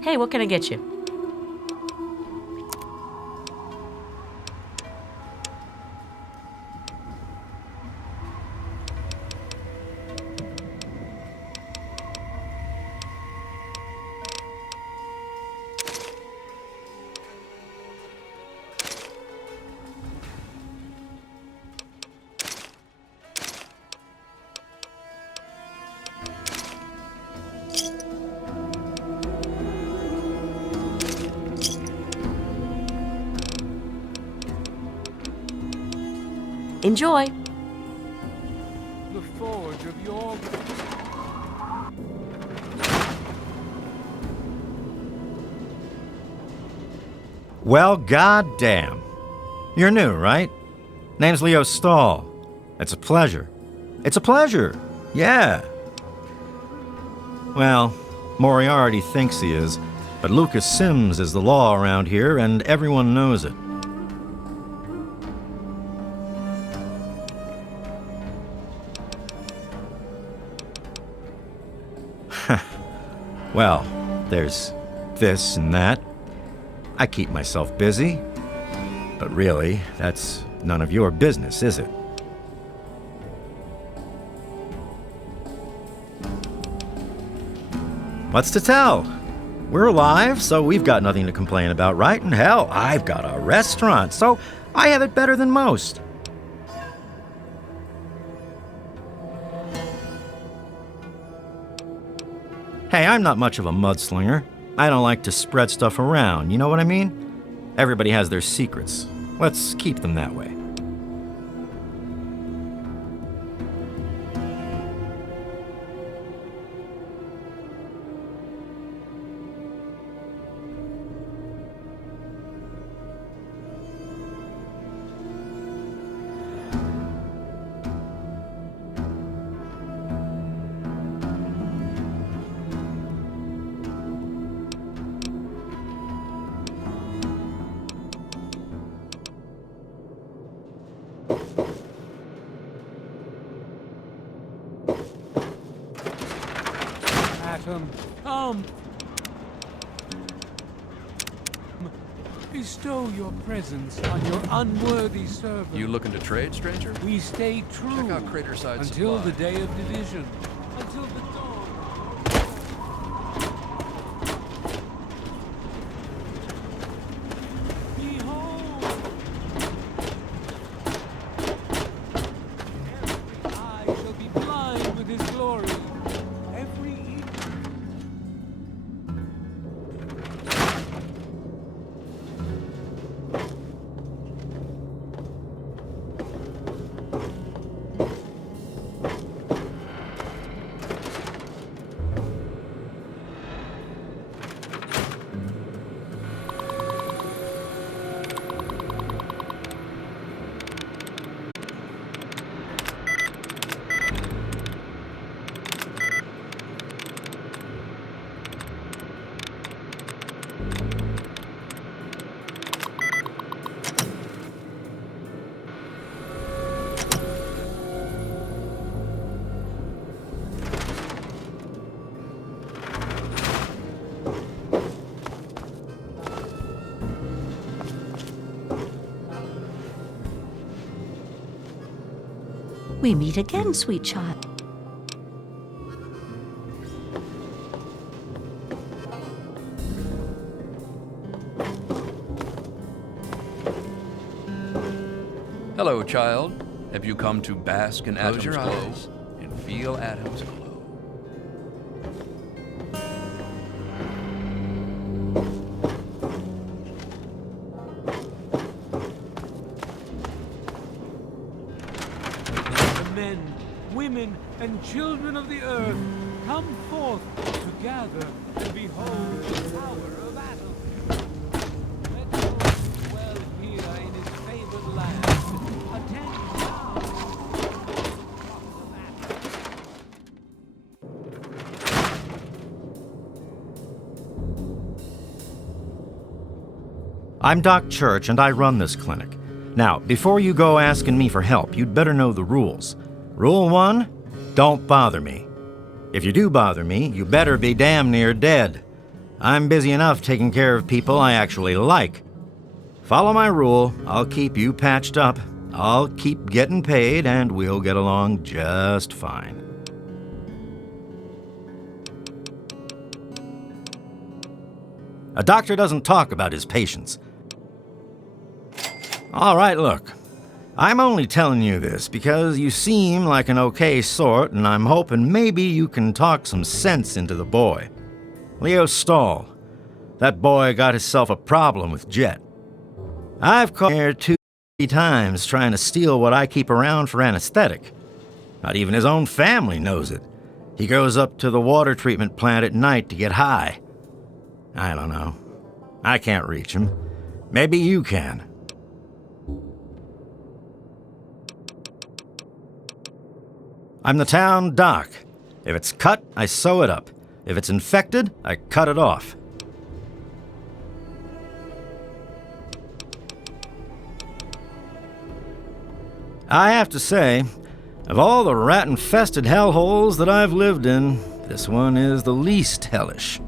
Hey, what can I get you? Enjoy. The forge of your... Well, goddamn. You're new, right? Name's Leo Stahl. It's a pleasure. It's a pleasure. Yeah. Well, Moriarty thinks he is, but Lucas Sims is the law around here, and everyone knows it. Well, there's this and that. I keep myself busy. But really, that's none of your business, is it? What's to tell? We're alive, so we've got nothing to complain about, right? And hell, I've got a restaurant, so I have it better than most. Hey, I'm not much of a mudslinger. I don't like to spread stuff around, you know what I mean? Everybody has their secrets. Let's keep them that way. Come. Bestow your presence on your unworthy servant. You looking to trade, stranger? We stay true. Check out Craterside until Supply. the day of division. Until the dawn. Behold! Every eye shall be blind with his glory. Every ear. We meet again, sweet child. Hello, child. Have you come to bask in Close Atom's your glow eyes. and feel Atom's glow? The men, women, and children of the earth come forth to gather and behold the power of Atom. Let those who dwell here in his favored land attend now. I'm Doc Church, and I run this clinic. Now, before you go asking me for help, you'd better know the rules. Rule 1, don't bother me. If you do bother me, you better be damn near dead. I'm busy enough taking care of people I actually like. Follow my rule, I'll keep you patched up, I'll keep getting paid, and we'll get along just fine. A doctor doesn't talk about his patients. All right, look. I'm only telling you this because you seem like an okay sort, and I'm hoping maybe you can talk some sense into the boy. Leo Stahl. That boy got himself a problem with Jet. I've caught him here 2 times trying to steal what I keep around for anesthetic. Not even his own family knows it. He goes up to the water treatment plant at night to get high. I don't know. I can't reach him. Maybe you can. I'm the town doc. If it's cut, I sew it up. If it's infected, I cut it off. I have to say, of all the rat-infested hellholes that I've lived in, this one is the least hellish.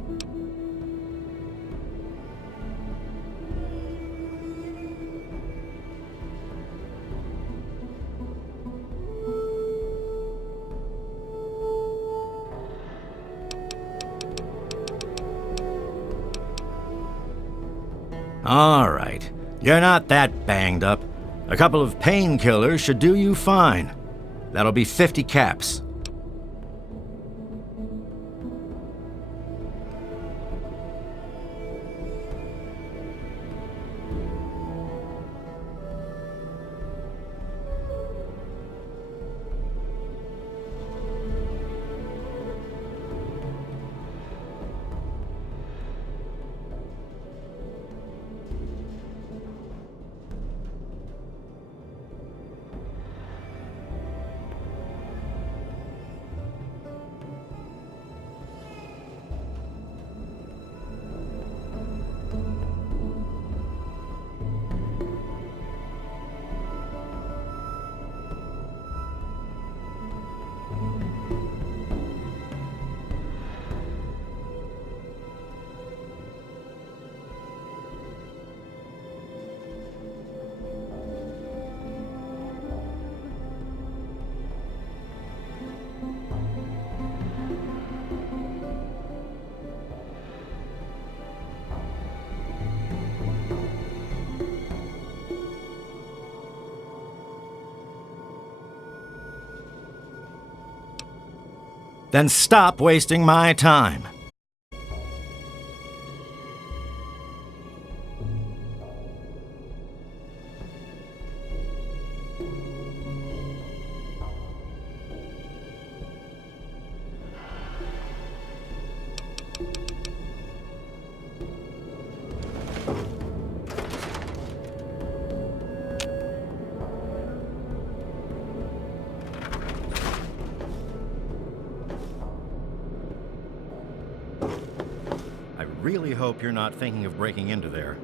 All right, you're not that banged up. A couple of painkillers should do you fine. That'll be 50 caps. Then stop wasting my time. I really hope you're not thinking of breaking into there.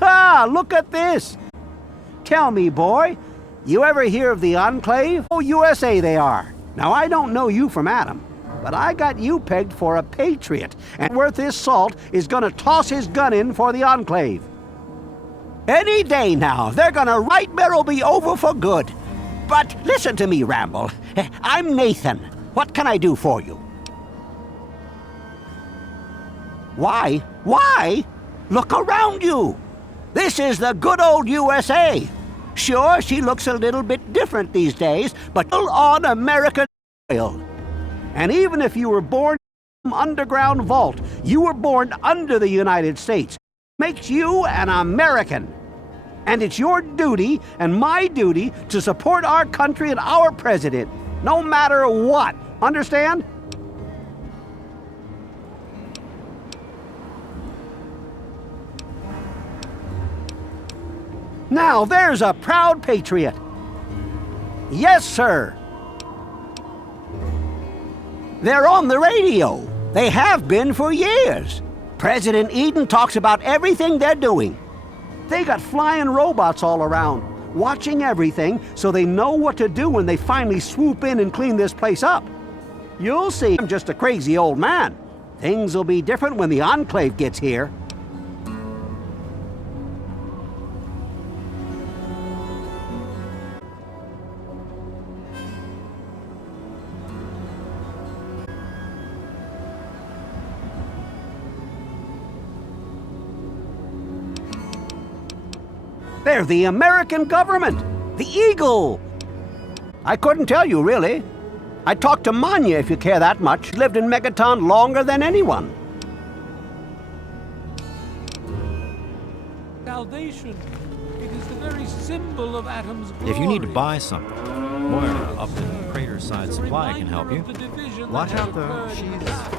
Ah, look at this! Tell me, boy, you ever hear of the Enclave? Oh, USA they are. Now, I don't know you from Adam, but I got you pegged for a patriot, and worth his salt is gonna toss his gun in for the Enclave. Any day now, they're gonna right Merrill be over for good. But listen to me, Ramble. I'm Nathan. What can I do for you? Why? Why? Look around you. This is the good old USA. Sure, she looks a little bit different these days, but still on American soil. And even if you were born in an underground vault, you were born under the United States. Makes you an American. And it's your duty and my duty to support our country and our president, no matter what. Understand? Now there's a proud patriot. Yes, sir. They're on the radio. They have been for years. President Eden talks about everything they're doing. They got flying robots all around, watching everything so they know what to do when they finally swoop in and clean this place up. You'll see I'm just a crazy old man. Things will be different when the Enclave gets here. They're the American government! The Eagle! I couldn't tell you, really. I'd talk to Manya if you care that much. Lived in Megaton longer than anyone. Salvation. It is the very symbol of Atom's glory. If you need to buy something, Moira up in Craterside It's a Supply can reminder help you. of the division Watch that has out, though. occurred in the past.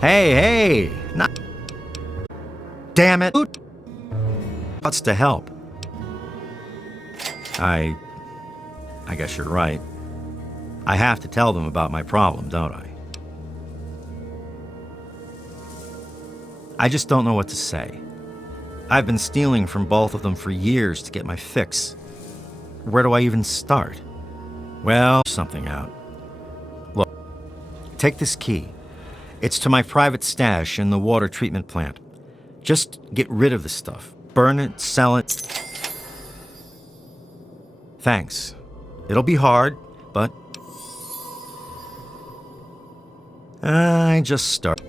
Hey, not. Damn it! What's to help? I guess you're right. I have to tell them about my problem, don't I? I just don't know what to say. I've been stealing from both of them for years to get my fix. Where do I even start? Well, something out. Look, take this key. It's to my private stash in the water treatment plant. Just get rid of the stuff. Burn it, sell it. Thanks. It'll be hard, but I just start.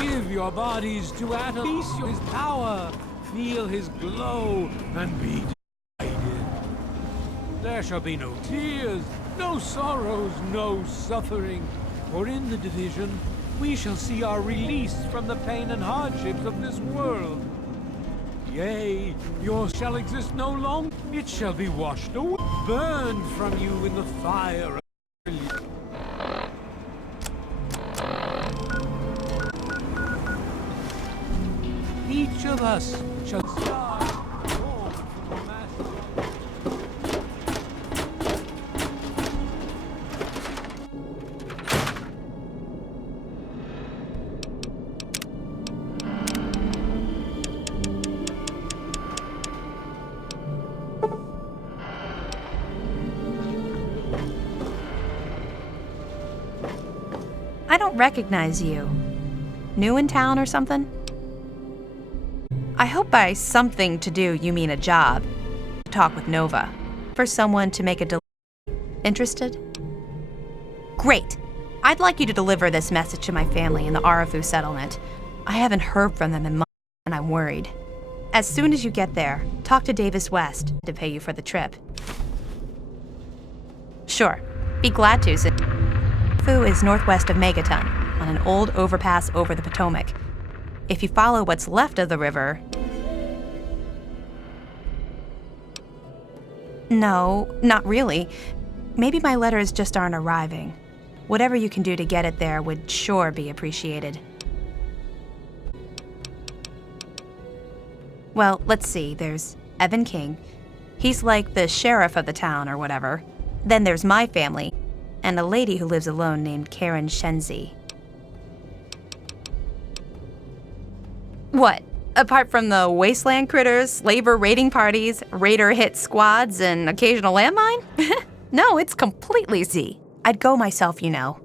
Give your bodies to Atom. Feel his power. Feel his glow and be delighted. There shall be no tears, no sorrows, no suffering. For in the division, we shall see our release from the pain and hardships of this world. Yea, yours shall exist no longer. It shall be washed away, burned from you in the fire of relief. Each of us shall start born from the master. I don't recognize you. New in town or something? I hope by something to do you mean a job. Talk with Nova. For someone to make a Interested? Great! I'd like you to deliver this message to my family in the Arafu settlement. I haven't heard from them in months and I'm worried. As soon as you get there, talk to Davis West to pay you for the trip. Sure. Be glad to. Arafu is northwest of Megaton, on an old overpass over the Potomac. If you follow what's left of the river... No, not really. Maybe my letters just aren't arriving. Whatever you can do to get it there would sure be appreciated. Well, let's see. There's Evan King. He's like the sheriff of the town or whatever. Then there's my family, and a lady who lives alone named Karen Shenzi. What? Apart from the wasteland critters, labor raiding parties, raider hit squads, and occasional landmine? No, it's completely Z. I'd go myself, you know.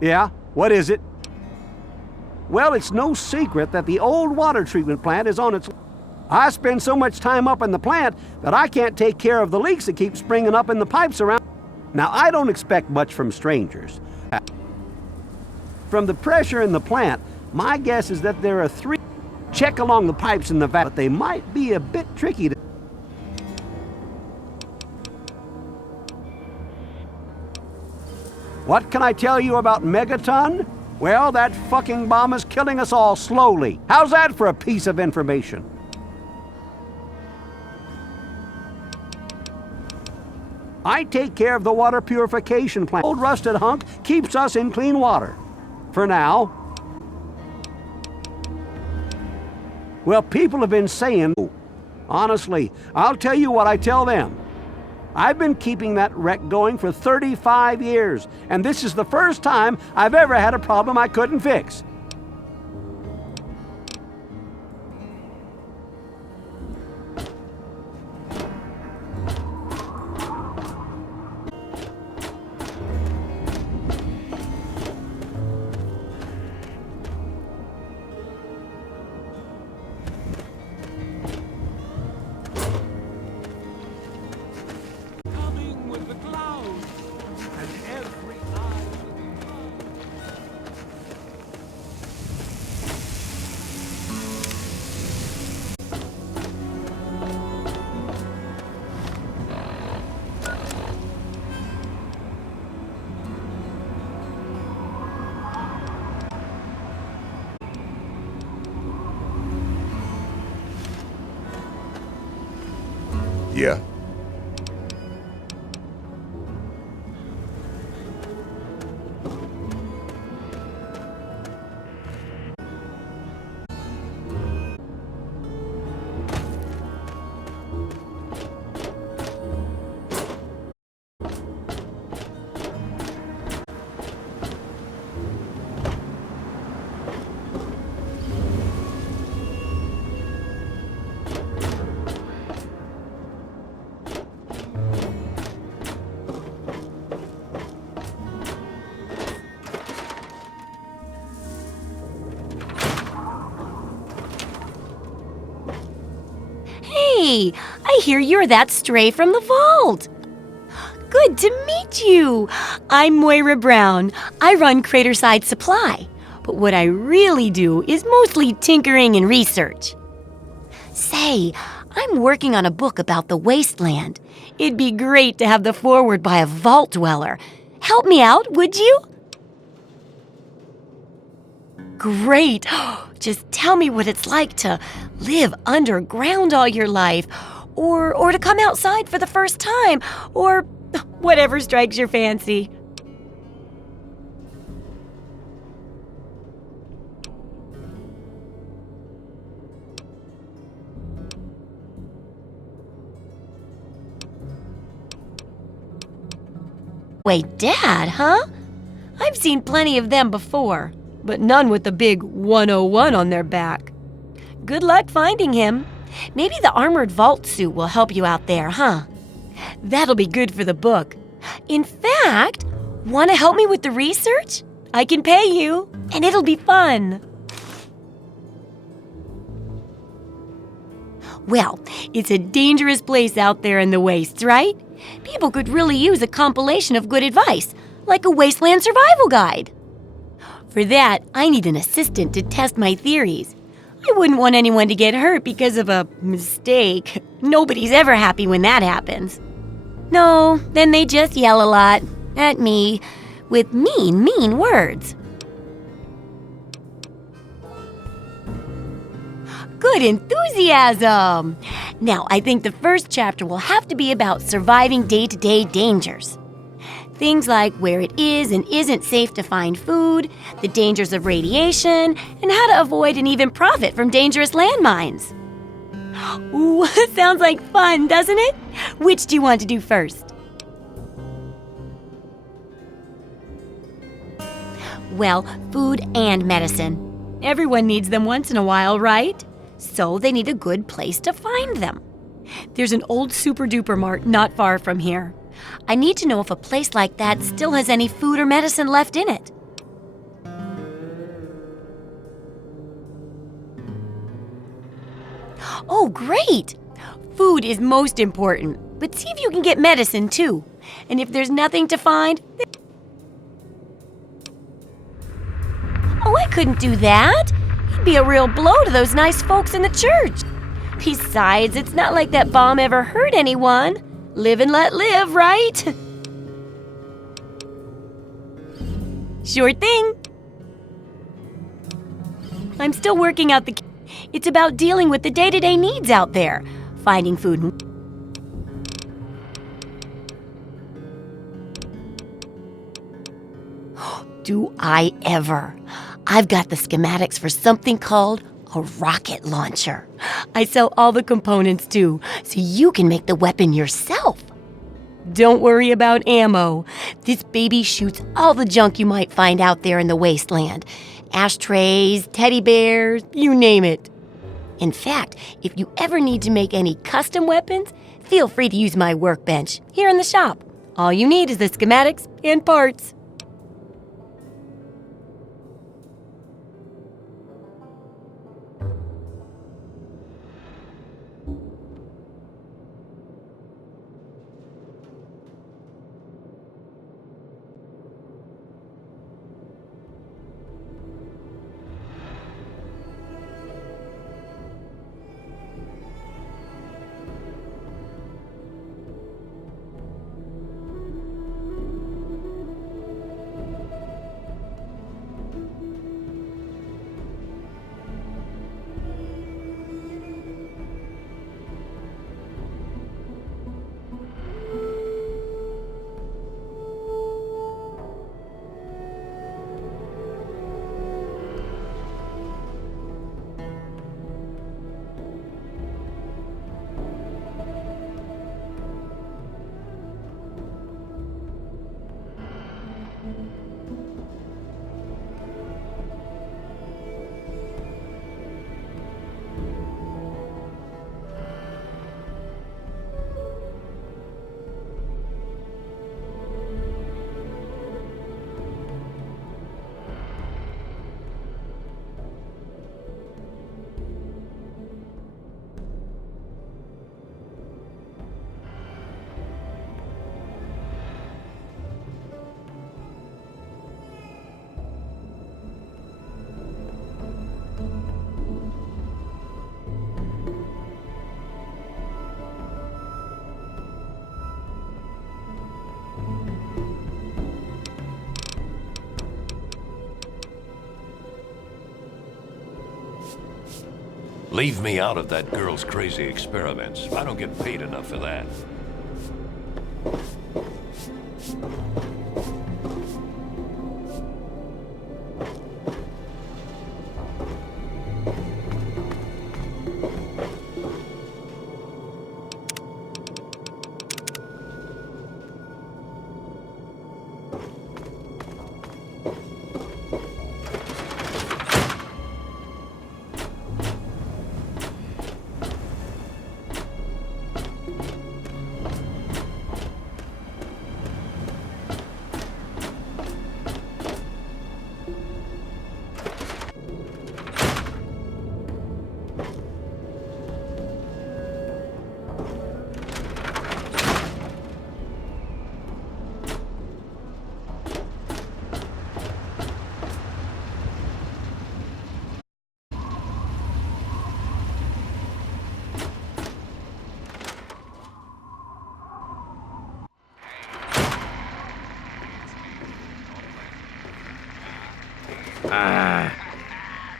Yeah, what is it? Well, it's no secret that the old water treatment plant is on its... I spend so much time up in the plant that I can't take care of the leaks that keep springing up in the pipes around. Now, I don't expect much from strangers. From the pressure in the plant, my guess is that there are 3. Check along the pipes in the valve, but they might be a bit tricky to... What can I tell you about Megaton? Well, that fucking bomb is killing us all slowly. How's that for a piece of information? I take care of the water purification plant. Old rusted hunk keeps us in clean water. For now. Well, people have been saying... Honestly, I'll tell you what I tell them. I've been keeping that wreck going for 35 years, and this is the first time I've ever had a problem I couldn't fix. Coming with the clouds, and every eye will be mine. Yeah. Hey, I hear you're that stray from the vault. Good to meet you. I'm Moira Brown. I run Craterside Supply, but what I really do is mostly tinkering and research. Say, I'm working on a book about the wasteland. It'd be great to have the foreword by a vault dweller. Help me out, would you? Great. Just tell me what it's like to live underground all your life, or to come outside for the first time, or whatever strikes your fancy. Wait, Dad, huh? I've seen plenty of them before, but none with the big 101 on their back. Good luck finding him. Maybe the armored vault suit will help you out there, huh? That'll be good for the book. In fact, want to help me with the research? I can pay you, and it'll be fun. Well, it's a dangerous place out there in the wastes, right? People could really use a compilation of good advice, like a wasteland survival guide. For that, I need an assistant to test my theories. I wouldn't want anyone to get hurt because of a mistake. Nobody's ever happy when that happens. No, then they just yell a lot at me with mean words. Good enthusiasm! Now, I think the first chapter will have to be about surviving day-to-day dangers. Things like where it is and isn't safe to find food, the dangers of radiation, and how to avoid and even profit from dangerous landmines. Ooh, sounds like fun, doesn't it? Which do you want to do first? Well, food and medicine. Everyone needs them once in a while, right? So they need a good place to find them. There's an old super-duper mart not far from here. I need to know if a place like that still has any food or medicine left in it. Oh, great! Food is most important, but see if you can get medicine too. And if there's nothing to find... Oh, I couldn't do that. It'd be a real blow to those nice folks in the church. Besides, it's not like that bomb ever hurt anyone. Live and let live, right? Sure thing. I'm still working out the... It's about dealing with the day-to-day needs out there. Finding food and... Do I ever? I've got the schematics for something called a rocket launcher. I sell all the components too, so you can make the weapon yourself. Don't worry about ammo. This baby shoots all the junk you might find out there in the wasteland. Ashtrays, teddy bears, you name it. In fact, if you ever need to make any custom weapons, feel free to use my workbench here in the shop. All you need is the schematics and parts. Leave me out of that girl's crazy experiments. I don't get paid enough for that.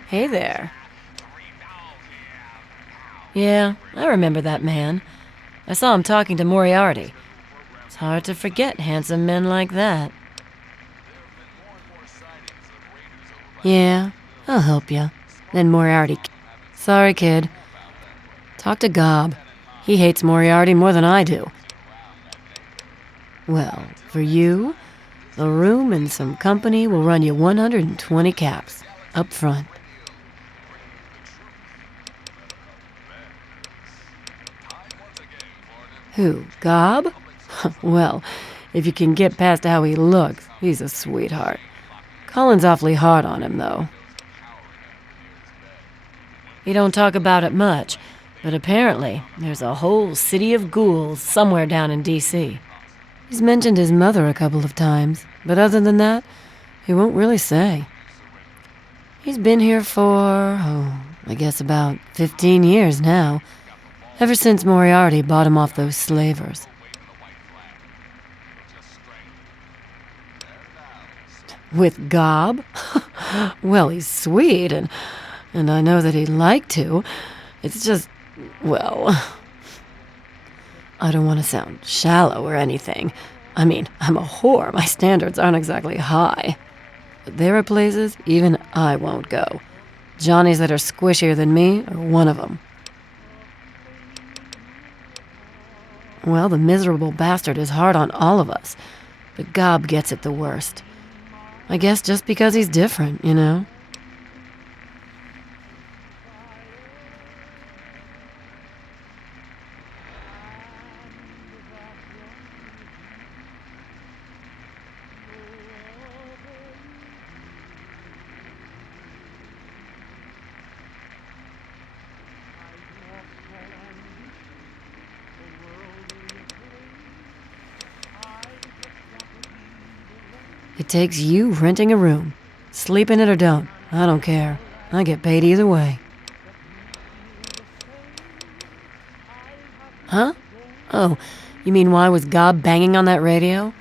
Hey there. Yeah, I remember that man. I saw him talking to Moriarty. It's hard to forget handsome men like that. Yeah, I'll help you. Then Moriarty... Sorry, kid. Talk to Gob. He hates Moriarty more than I do. Well, for you, a room and some company will run you 120 caps, up front. Who, Gob? Well, if you can get past how he looks, he's a sweetheart. Colin's awfully hard on him, though. He don't talk about it much, But apparently, there's a whole city of ghouls somewhere down in D.C. He's mentioned his mother a couple of times, but other than that, he won't really say. He's been here for, I guess about 15 years now, ever since Moriarty bought him off those slavers. With Gob? Well, he's sweet, and I know that he'd like to. It's just, well, I don't want to sound shallow or anything. I mean, I'm a whore. My standards aren't exactly high. But there are places even I won't go. Johnnies that are squishier than me are one of them. Well, the miserable bastard is hard on all of us, but Gob gets it the worst. I guess just because he's different, you know? It takes you renting a room. Sleep in it or don't. I don't care. I get paid either way. Huh? Oh, you mean why was Gob banging on that radio?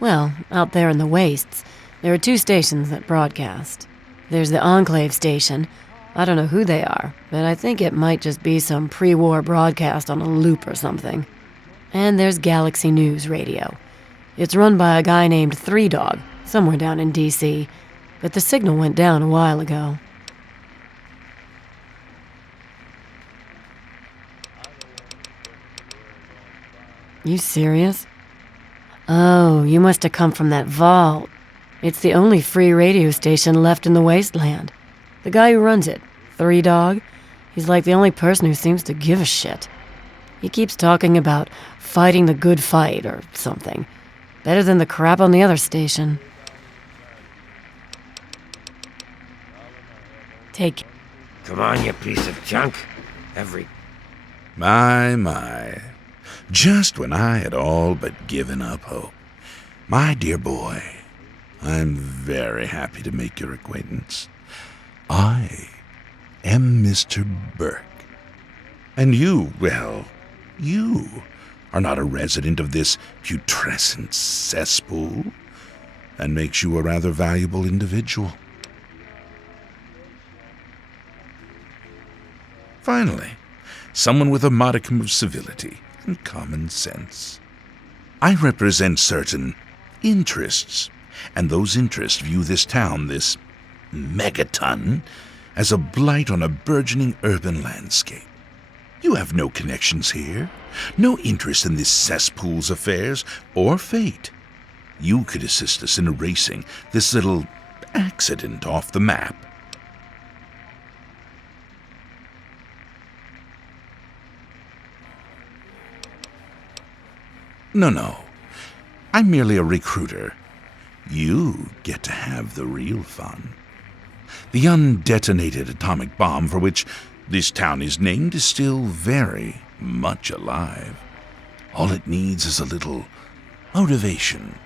Well, out there in the wastes, there are 2 stations that broadcast. There's the Enclave station. I don't know who they are, but I think it might just be some pre-war broadcast on a loop or something. And there's Galaxy News Radio. It's run by a guy named Three Dog, somewhere down in D.C., but the signal went down a while ago. You serious? Oh, you must have come from that vault. It's the only free radio station left in the wasteland. The guy who runs it, Three Dog, he's like the only person who seems to give a shit. He keeps talking about fighting the good fight or something. Better than the crap on the other station. Take... Come on, you piece of junk. My. Just when I had all but given up hope. My dear boy, I'm very happy to make your acquaintance. I am Mr. Burke. And you, well, you are not a resident of this putrescent cesspool. That makes you a rather valuable individual. Finally, someone with a modicum of civility and common sense. I represent certain interests, and those interests view this town, this megaton, as a blight on a burgeoning urban landscape. You have no connections here, no interest in this cesspool's affairs or fate. You could assist us in erasing this little accident off the map. No. I'm merely a recruiter. You get to have the real fun. The undetonated atomic bomb for which this town is named is still very much alive. All it needs is a little motivation.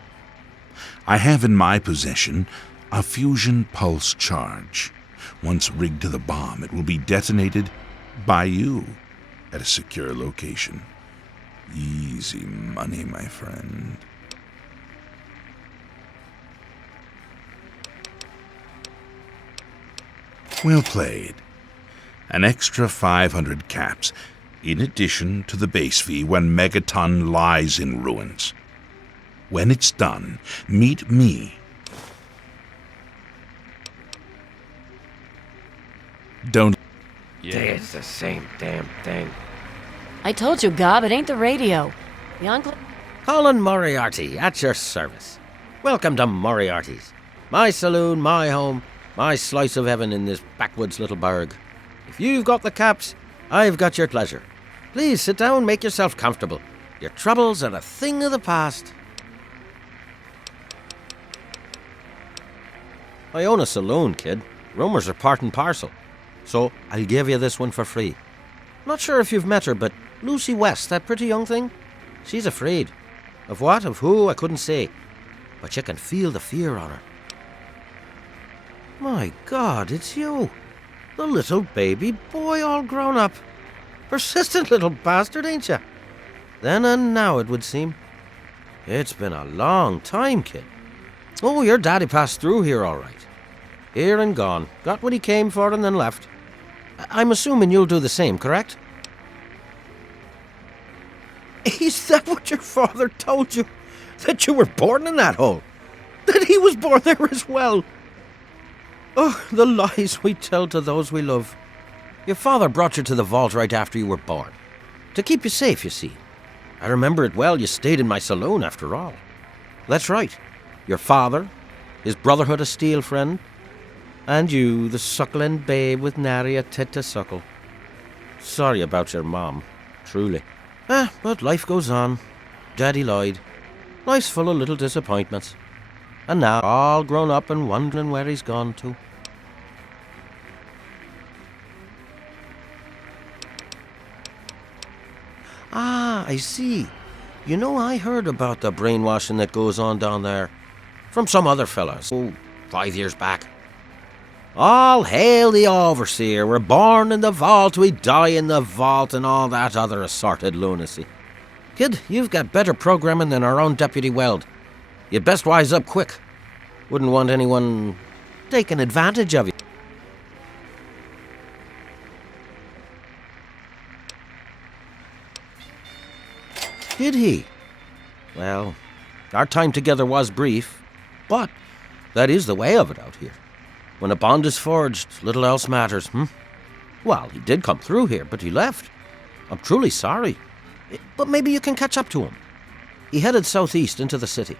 I have in my possession a fusion pulse charge. Once rigged to the bomb, it will be detonated by you at a secure location. Easy money, my friend. Well played. An extra 500 caps, in addition to the base fee when Megaton lies in ruins. When it's done, meet me. Don't... It's the same damn thing. I told you, Gob, it ain't the radio. The Enclave... Colin Moriarty, at your service. Welcome to Moriarty's. My saloon, my home, my slice of heaven in this backwoods little burg. If you've got the caps, I've got your pleasure. Please sit down, make yourself comfortable. Your troubles are a thing of the past. I own a saloon, kid. Rumors are part and parcel. So I'll give you this one for free. Not sure if you've met her, but Lucy West, that pretty young thing, she's afraid. Of what, of who, I couldn't say. But you can feel the fear on her. My God, it's you. The little baby boy all grown up. Persistent little bastard, ain't you? Then and now, it would seem. It's been a long time, kid. Oh, your daddy passed through here all right. Here and gone. Got what he came for and then left. I'm assuming you'll do the same, correct? Is that what your father told you? That you were born in that hole? That he was born there as well? Oh, the lies we tell to those we love. Your father brought you to the vault right after you were born. To keep you safe, you see. I remember it well, you stayed in my saloon after all. That's right. Your father, his Brotherhood of Steel friend, and you, the suckling babe with nary a tit to suckle. Sorry about your mom, truly. But life goes on. Daddy lied. Life's full of little disappointments. And now, all grown up and wondering where he's gone to. Ah, I see. You know, I heard about the brainwashing that goes on down there. From some other fellas. 5 years back. All hail the overseer. We're born in the vault, we die in the vault, and all that other assorted lunacy. Kid, you've got better programming than our own Deputy Weld. You'd best wise up quick. Wouldn't want anyone taking advantage of you. Did he? Well, our time together was brief, but that is the way of it out here. When a bond is forged, little else matters, Well, he did come through here, but he left. I'm truly sorry. But maybe you can catch up to him. He headed southeast into the city.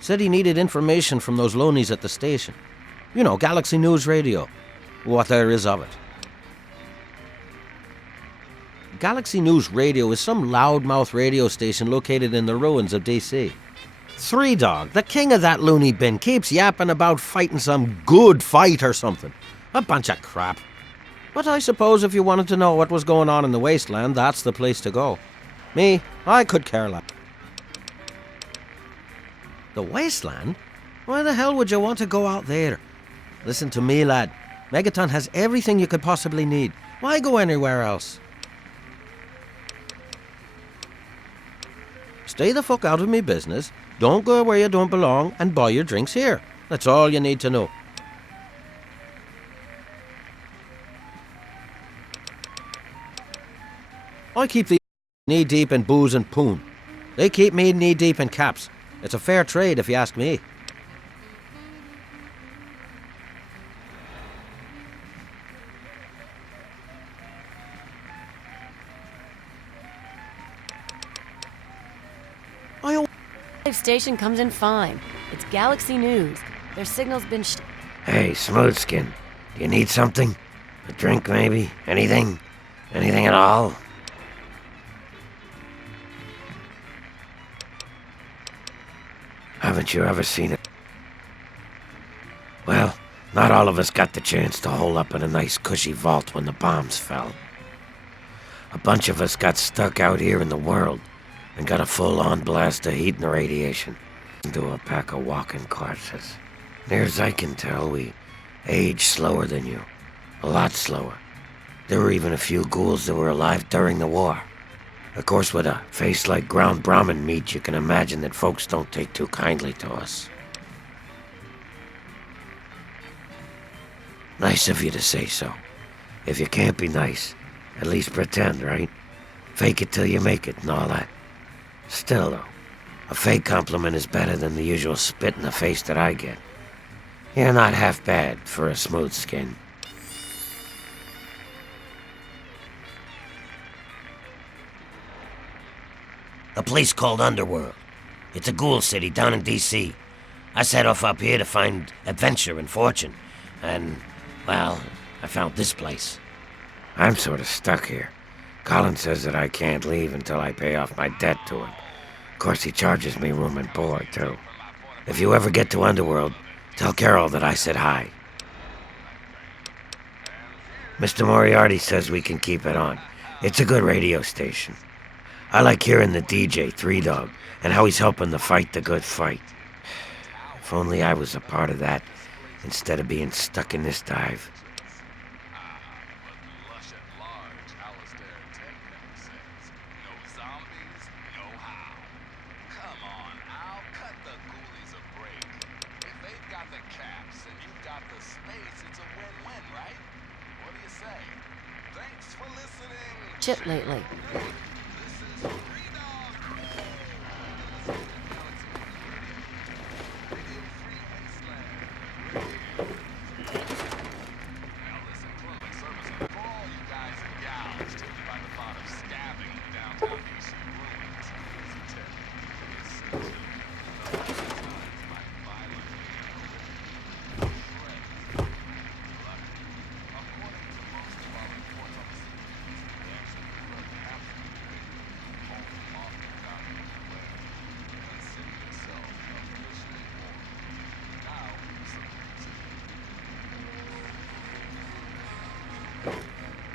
Said he needed information from those loonies at the station. You know, Galaxy News Radio. What there is of it. Galaxy News Radio is some loudmouth radio station located in the ruins of DC. Three Dog, the king of that loony bin, keeps yapping about fighting some good fight or something. A bunch of crap. But I suppose if you wanted to know what was going on in the wasteland, that's the place to go. Me, I could care less. The wasteland? Why the hell would you want to go out there? Listen to me, lad. Megaton has everything you could possibly need. Why go anywhere else? Stay the fuck out of me business, don't go where you don't belong, and buy your drinks here. That's all you need to know. I keep the knee-deep in booze and poon. They keep me knee-deep in caps. It's a fair trade, if you ask me. Station comes in fine. It's Galaxy News. Their signal's been Hey, Smoothskin. Do you need something? A drink, maybe? Anything? Anything at all? Haven't you ever seen it? Well, not all of us got the chance to hole up in a nice cushy vault when the bombs fell. A bunch of us got stuck out here in the world and got a full-on blast of heat and radiation into a pack of walking corpses. Near as I can tell, we age slower than you. A lot slower. There were even a few ghouls that were alive during the war. Of course, with a face like ground Brahmin meat, you can imagine that folks don't take too kindly to us. Nice of you to say so. If you can't be nice, at least pretend, right? Fake it till you make it and all that. Still, though, a fake compliment is better than the usual spit in the face that I get. You're not half bad for a smooth skin. A place called Underworld. It's a ghoul city down in D.C. I set off up here to find adventure and fortune. And, well, I found this place. I'm sort of stuck here. Colin says that I can't leave until I pay off my debt to him. Of course, he charges me room and board, too. If you ever get to Underworld, tell Carol that I said hi. Mr. Moriarty says we can keep it on. It's a good radio station. I like hearing the DJ, Three Dog, and how he's helping to fight the good fight. If only I was a part of that, instead of being stuck in this dive. Shit lately.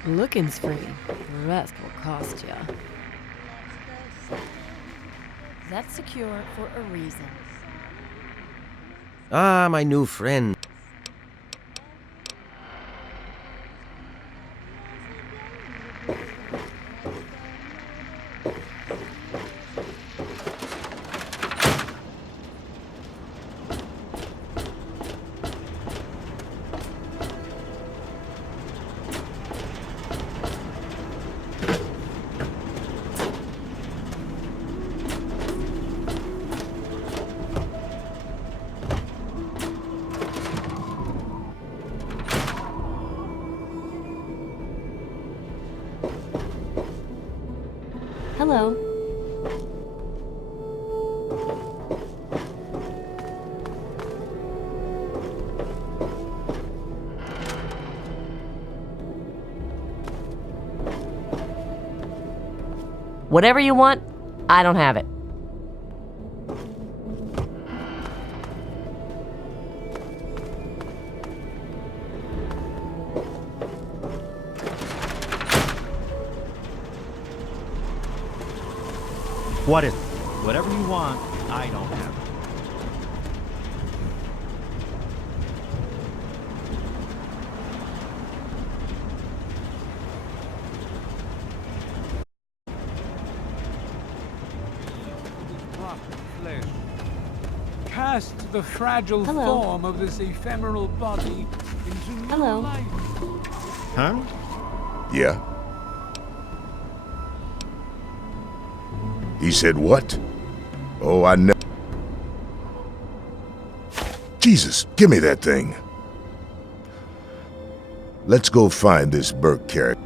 Looking's free. The rest will cost ya. That's secure for a reason. Ah, my new friend. Hello. Whatever you want, I don't have it. What is it? Whatever you want, I don't have it. Flesh. Cast the fragile Hello. form of this ephemeral body into new Hello. life. Huh? Yeah? He said what? Oh, I know. Jesus, give me that thing. Let's go find this Burke character.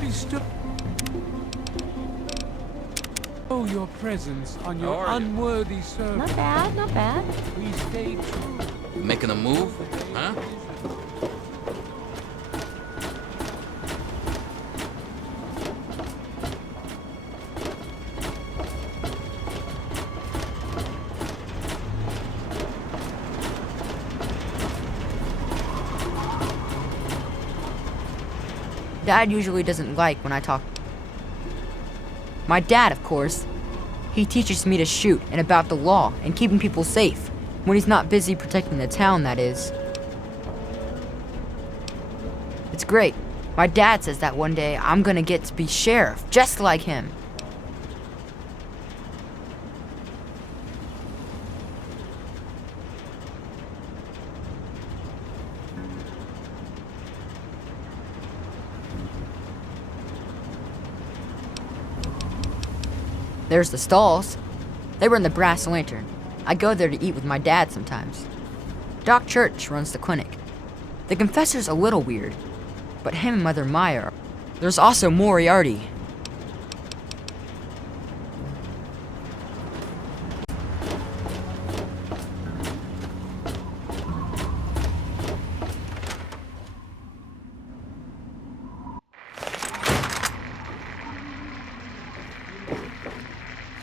Bestow your presence on your How are you? unworthy servant. Not bad, not bad. Please stay true. Making a move? Huh? Dad usually doesn't like when I talk. My dad, of course. He teaches me to shoot and about the law and keeping people safe. When he's not busy protecting the town, that is. It's great. My dad says that one day I'm gonna get to be sheriff, just like him. There's the stalls. They were in the Brass Lantern. I go there to eat with my dad sometimes. Doc Church runs the clinic. The confessor's a little weird, but him and Mother Maya. There's also Moriarty.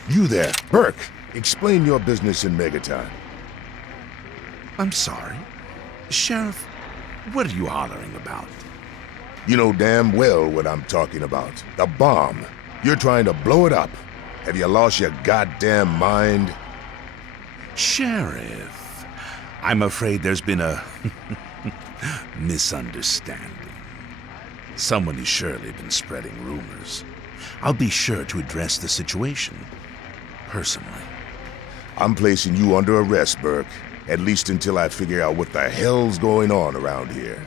You there, Burke. Explain your business in Megatime. I'm sorry. Sheriff, what are you hollering about? You know damn well what I'm talking about. The bomb. You're trying to blow it up. Have you lost your goddamn mind? Sheriff, I'm afraid there's been a misunderstanding. Someone has surely been spreading rumors. I'll be sure to address the situation personally. I'm placing you under arrest, Burke. At least until I figure out what the hell's going on around here.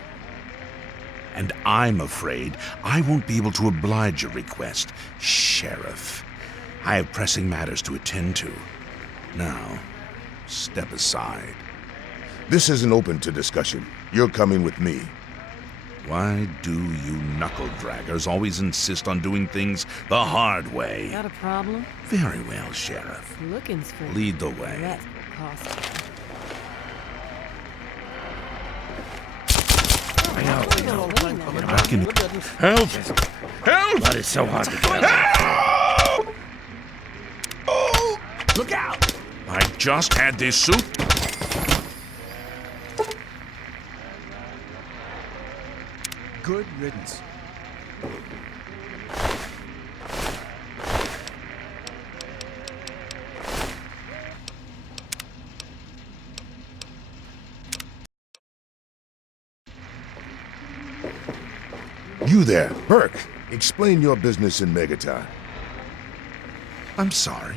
And I'm afraid I won't be able to oblige your request, Sheriff. I have pressing matters to attend to. Now, step aside. This isn't open to discussion. You're coming with me. Why do you knuckle-draggers always insist on doing things the hard way? Got a problem? Very well, Sheriff. Looking's for Lead the way. That will cost. I know. I can... Help! Help! Blood is so hard to get out. Look out! I just had this suit. Good riddance. You there, Burke. Explain your business in Megaton. I'm sorry.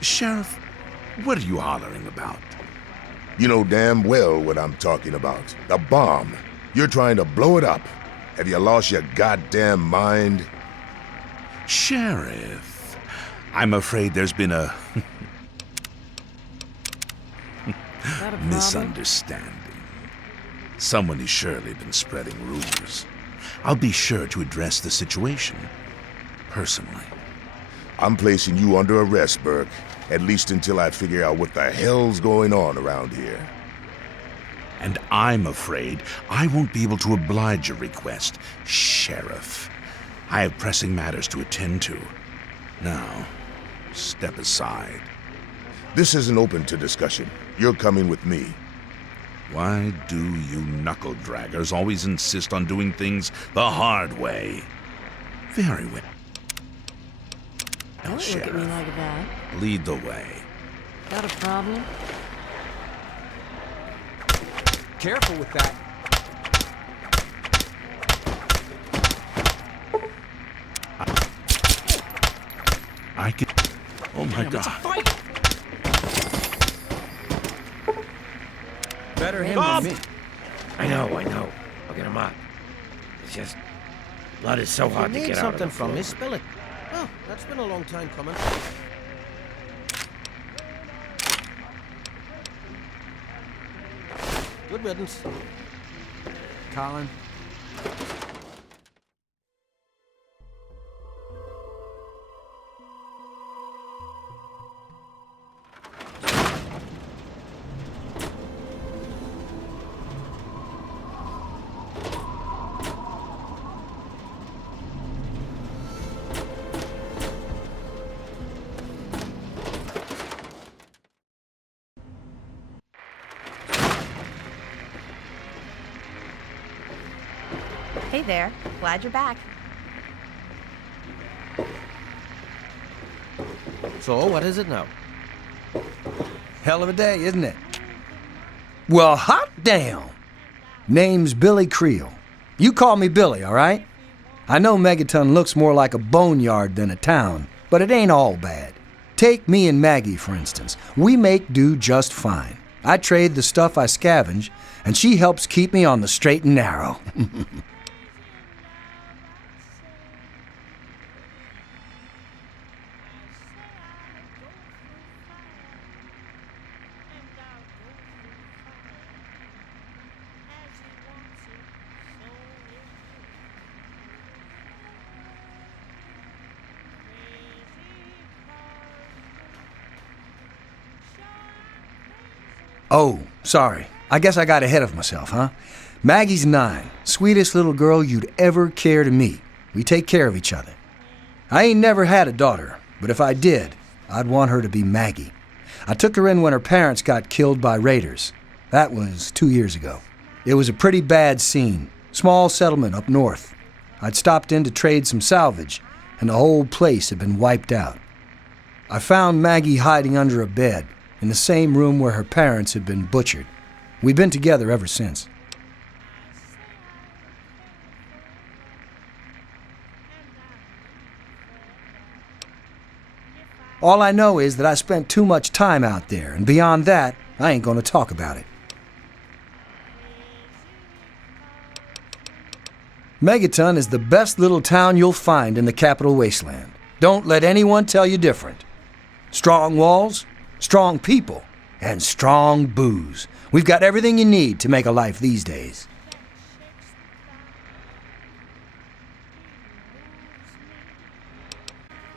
Sheriff, what are you hollering about? You know damn well what I'm talking about. The bomb. You're trying to blow it up. Have you lost your goddamn mind? Sheriff, I'm afraid there's been a misunderstanding. Someone has surely been spreading rumors. I'll be sure to address the situation personally. I'm placing you under arrest, Burke. At least until I figure out what the hell's going on around here. And I'm afraid I won't be able to oblige your request, Sheriff. I have pressing matters to attend to. Now, step aside. This isn't open to discussion. You're coming with me. Why do you knuckle-draggers always insist on doing things the hard way? Very well. Don't look at me like that. Lead the way. Got a problem? Careful with that. I can... Oh my God. Better him than me. I know. I'll get him up. It's just... blood is so hard to Need get out of something the from floor. me, spill it. Oh, that's been a long time coming. Good riddance. Colin. Hey there. Glad you're back. So, what is it now? Hell of a day, isn't it? Well, hot damn! Name's Billy Creel. You call me Billy, all right? I know Megaton looks more like a boneyard than a town, but it ain't all bad. Take me and Maggie, for instance. We make do just fine. I trade the stuff I scavenge, and she helps keep me on the straight and narrow. Oh, sorry. I guess I got ahead of myself, huh? Maggie's 9. Sweetest little girl you'd ever care to meet. We take care of each other. I ain't never had a daughter, but if I did, I'd want her to be Maggie. I took her in when her parents got killed by raiders. That was 2 years ago. It was a pretty bad scene. Small settlement up north. I'd stopped in to trade some salvage, and the whole place had been wiped out. I found Maggie hiding under a bed, in the same room where her parents had been butchered. We've been together ever since. All I know is that I spent too much time out there, and beyond that, I ain't gonna talk about it. Megaton is the best little town you'll find in the capital wasteland. Don't let anyone tell you different. Strong walls, strong people, and strong booze. We've got everything you need to make a life these days.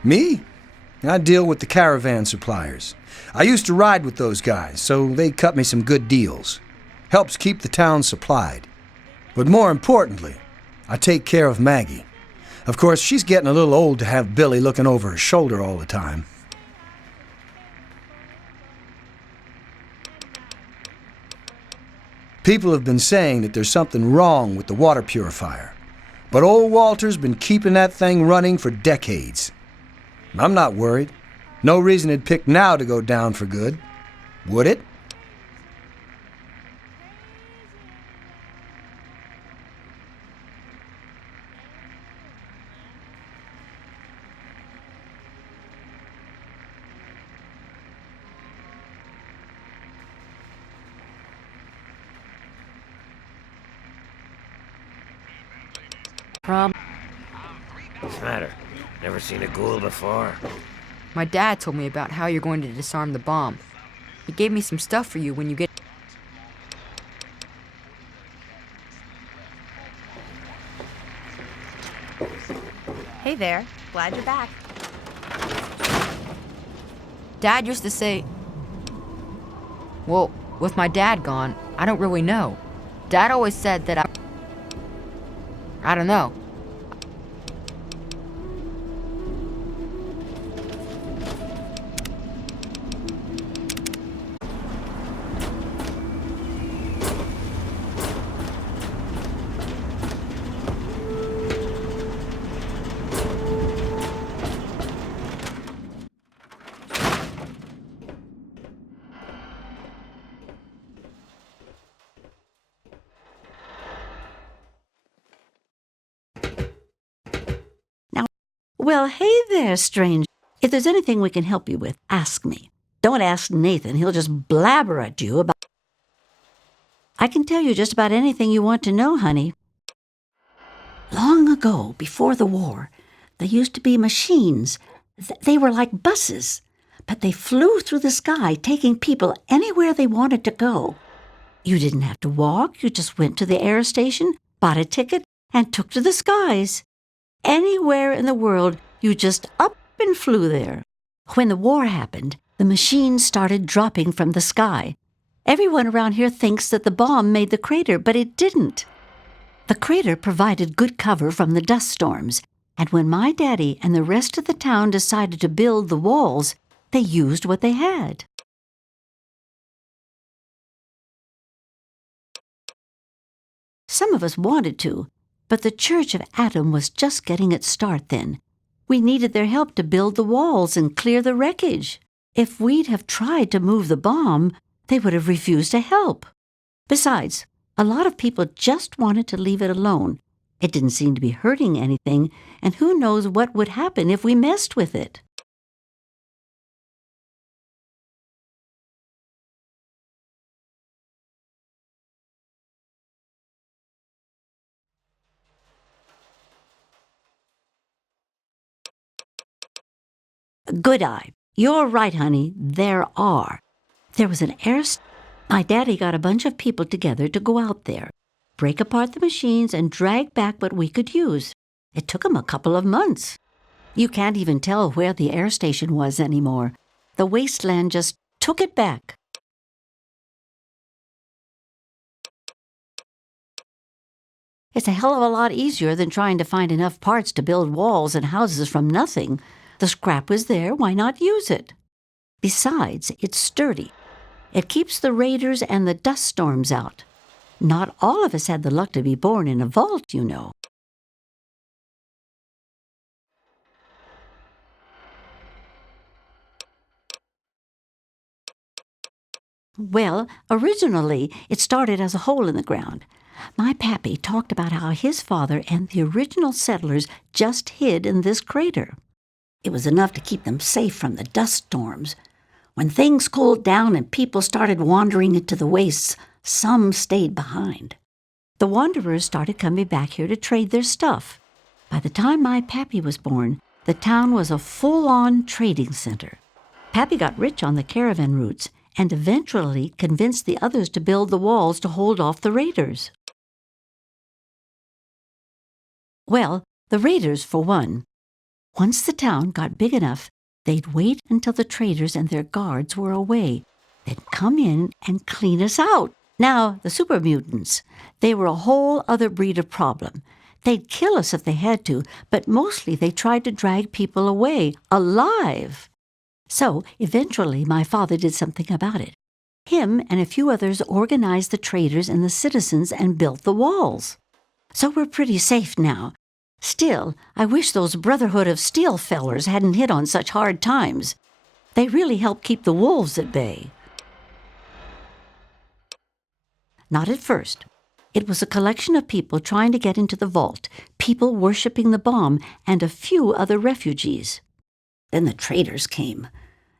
Me? I deal with the caravan suppliers. I used to ride with those guys, so they cut me some good deals. Helps keep the town supplied. But more importantly, I take care of Maggie. Of course, she's getting a little old to have Billy looking over her shoulder all the time. People have been saying that there's something wrong with the water purifier. But old Walter's been keeping that thing running for decades. I'm not worried. No reason it'd pick now to go down for good. Would it? What's the matter? Never seen a ghoul before? My dad told me about how you're going to disarm the bomb. He gave me some stuff for you when you get... Hey there. Glad you're back. Dad used to say... Well, with my dad gone, I don't really know. Dad always said that I don't know. Well, hey there, stranger. If there's anything we can help you with, ask me. Don't ask Nathan. He'll just blabber at you about... I can tell you just about anything you want to know, honey. Long ago, before the war, there used to be machines. They were like buses, but they flew through the sky, taking people anywhere they wanted to go. You didn't have to walk. You just went to the air station, bought a ticket, and took to the skies. Anywhere in the world, you just up and flew there. When the war happened, the machines started dropping from the sky. Everyone around here thinks that the bomb made the crater, but it didn't. The crater provided good cover from the dust storms, and when my daddy and the rest of the town decided to build the walls, they used what they had. Some of us wanted to, but the Church of Adam was just getting its start then. We needed their help to build the walls and clear the wreckage. If we'd have tried to move the bomb, they would have refused to help. Besides, a lot of people just wanted to leave it alone. It didn't seem to be hurting anything, and who knows what would happen if we messed with it. Good eye. You're right, honey. There are. There was an My daddy got a bunch of people together to go out there, break apart the machines, and drag back what we could use. It took 'em a couple of months. You can't even tell where the air station was anymore. The wasteland just took it back. It's a hell of a lot easier than trying to find enough parts to build walls and houses from nothing. The scrap was there, why not use it? Besides, it's sturdy. It keeps the raiders and the dust storms out. Not all of us had the luck to be born in a vault, you know. Well, originally, it started as a hole in the ground. My pappy talked about how his father and the original settlers just hid in this crater. It was enough to keep them safe from the dust storms. When things cooled down and people started wandering into the wastes, some stayed behind. The wanderers started coming back here to trade their stuff. By the time my pappy was born, the town was a full-on trading center. Pappy got rich on the caravan routes and eventually convinced the others to build the walls to hold off the raiders. Well, the raiders, for one. Once the town got big enough, they'd wait until the traders and their guards were away, then come in and clean us out. Now, the super mutants, they were a whole other breed of problem. They'd kill us if they had to, but mostly they tried to drag people away, alive. So, eventually, my father did something about it. Him and a few others organized the traders and the citizens and built the walls. So we're pretty safe now. Still, I wish those Brotherhood of Steel fellers hadn't hit on such hard times. They really helped keep the wolves at bay. Not at first. It was a collection of people trying to get into the vault, people worshipping the bomb, and a few other refugees. Then the traders came.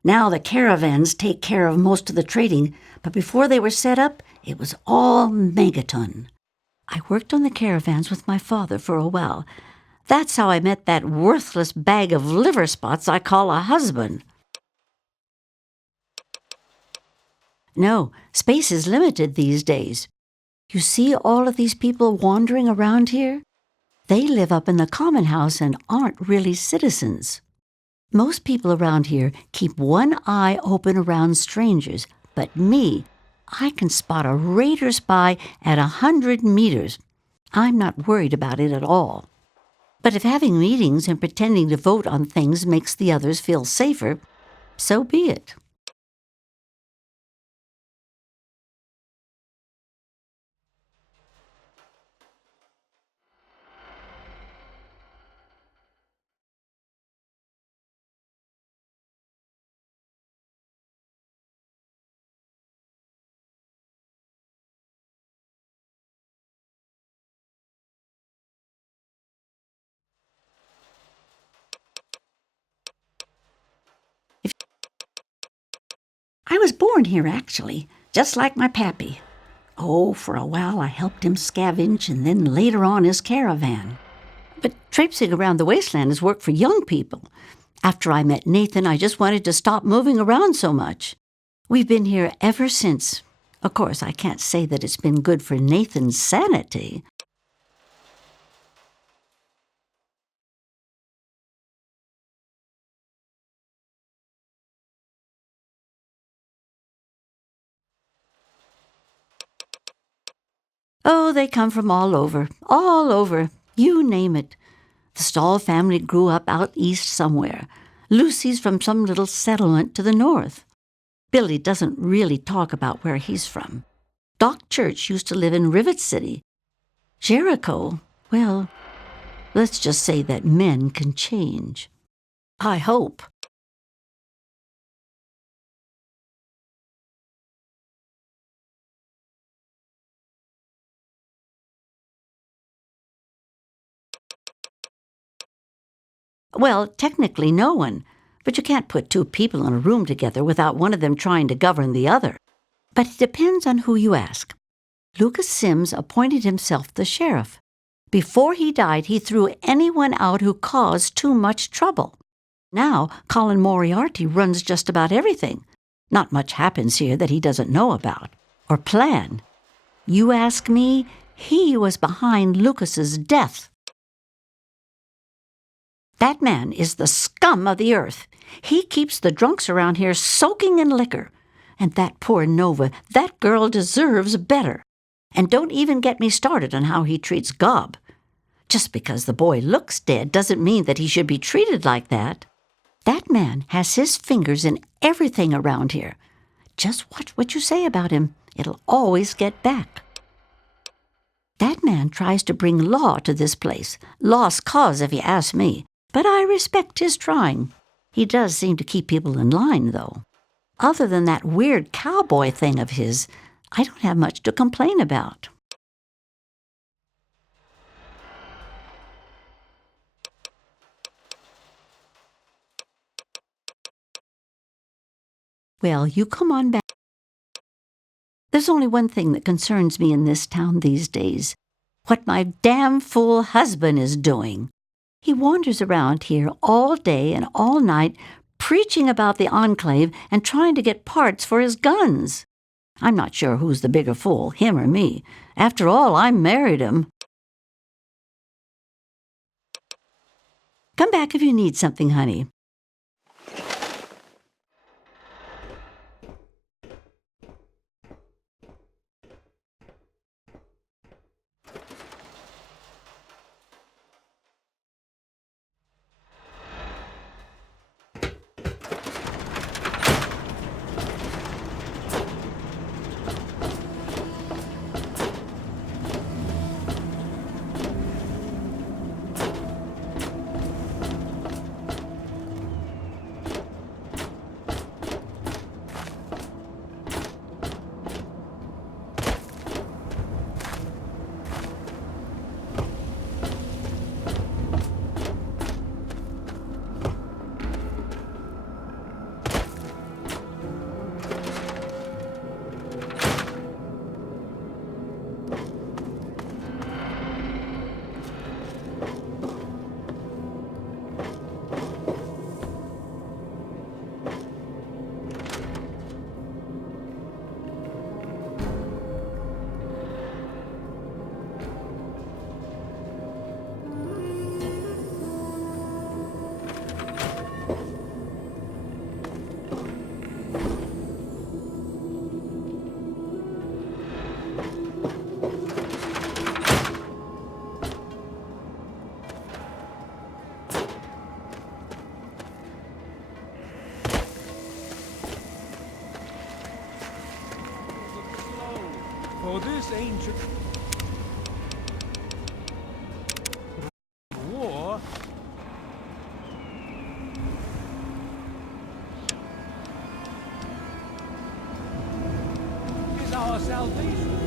Now the caravans take care of most of the trading, but before they were set up, it was all Megaton. I worked on the caravans with my father for a while. That's how I met that worthless bag of liver spots I call a husband. No, space is limited these days. You see all of these people wandering around here? They live up in the common house and aren't really citizens. Most people around here keep one eye open around strangers, but me, I can spot a raider spy at 100 meters. I'm not worried about it at all. But if having meetings and pretending to vote on things makes the others feel safer, so be it. I was born here, actually, just like my pappy. Oh, for a while I helped him scavenge and then later on his caravan. But traipsing around the wasteland is work for young people. After I met Nathan, I just wanted to stop moving around so much. We've been here ever since. Of course, I can't say that it's been good for Nathan's sanity. Oh, they come from all over, you name it. The Stahl family grew up out east somewhere. Lucy's from some little settlement to the north. Billy doesn't really talk about where he's from. Doc Church used to live in Rivet City. Jericho, well, let's just say that men can change. I hope. Well, technically no one, but you can't put two people in a room together without one of them trying to govern the other. But it depends on who you ask. Lucas Sims appointed himself the sheriff. Before he died, he threw anyone out who caused too much trouble. Now, Colin Moriarty runs just about everything. Not much happens here that he doesn't know about or plan. You ask me, he was behind Lucas's death. That man is the scum of the earth. He keeps the drunks around here soaking in liquor. And that poor Nova, that girl deserves better. And don't even get me started on how he treats Gob. Just because the boy looks dead doesn't mean that he should be treated like that. That man has his fingers in everything around here. Just watch what you say about him. It'll always get back. That man tries to bring law to this place. Lost cause, if you ask me. But I respect his trying. He does seem to keep people in line, though. Other than that weird cowboy thing of his, I don't have much to complain about. Well, you come on back. There's only one thing that concerns me in this town these days. What my damn fool husband is doing. He wanders around here all day and all night, preaching about the Enclave and trying to get parts for his guns. I'm not sure who's the bigger fool, him or me. After all, I married him. Come back if you need something, honey. For this ancient war is our salvation.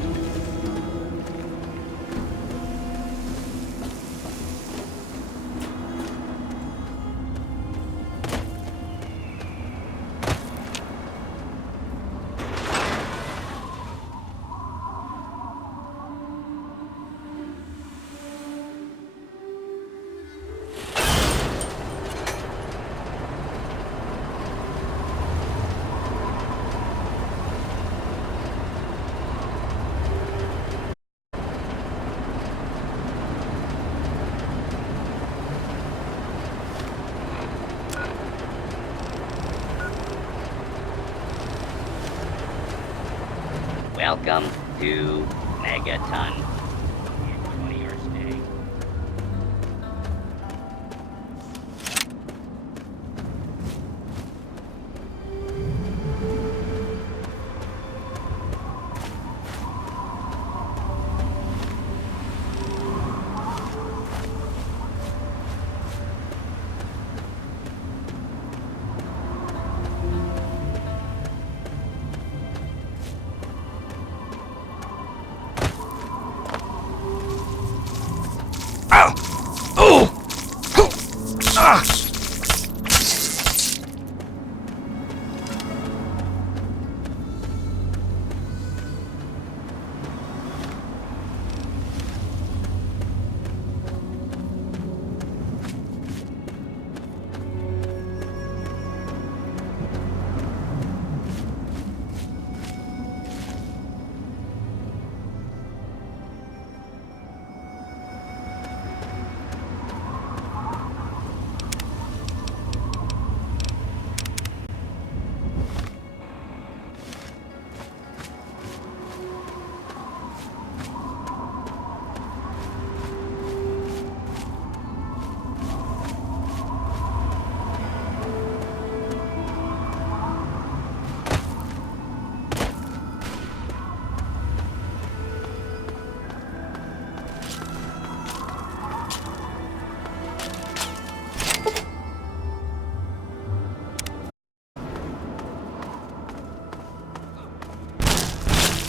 Welcome to Megaton. Enjoy your stay.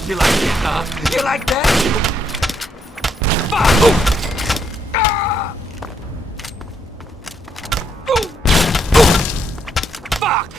You like that, huh? You like that? Fuck! Ah! Fuck!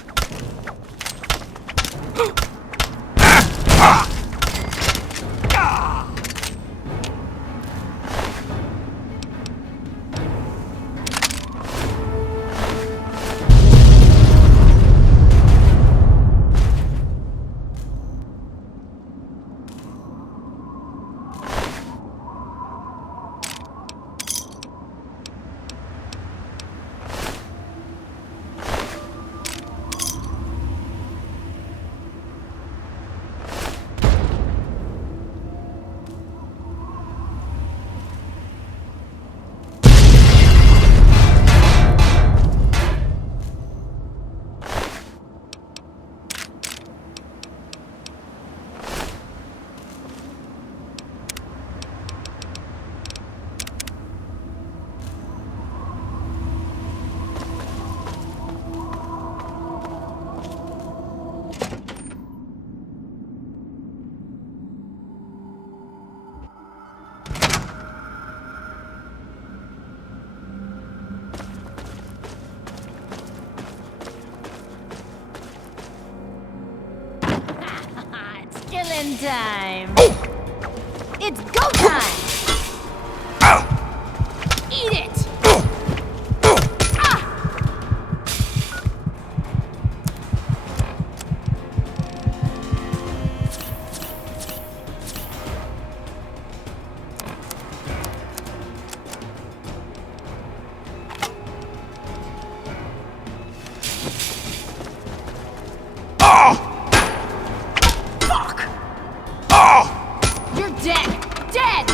Killing time. It's go time. Eat it. You're dead. Dead.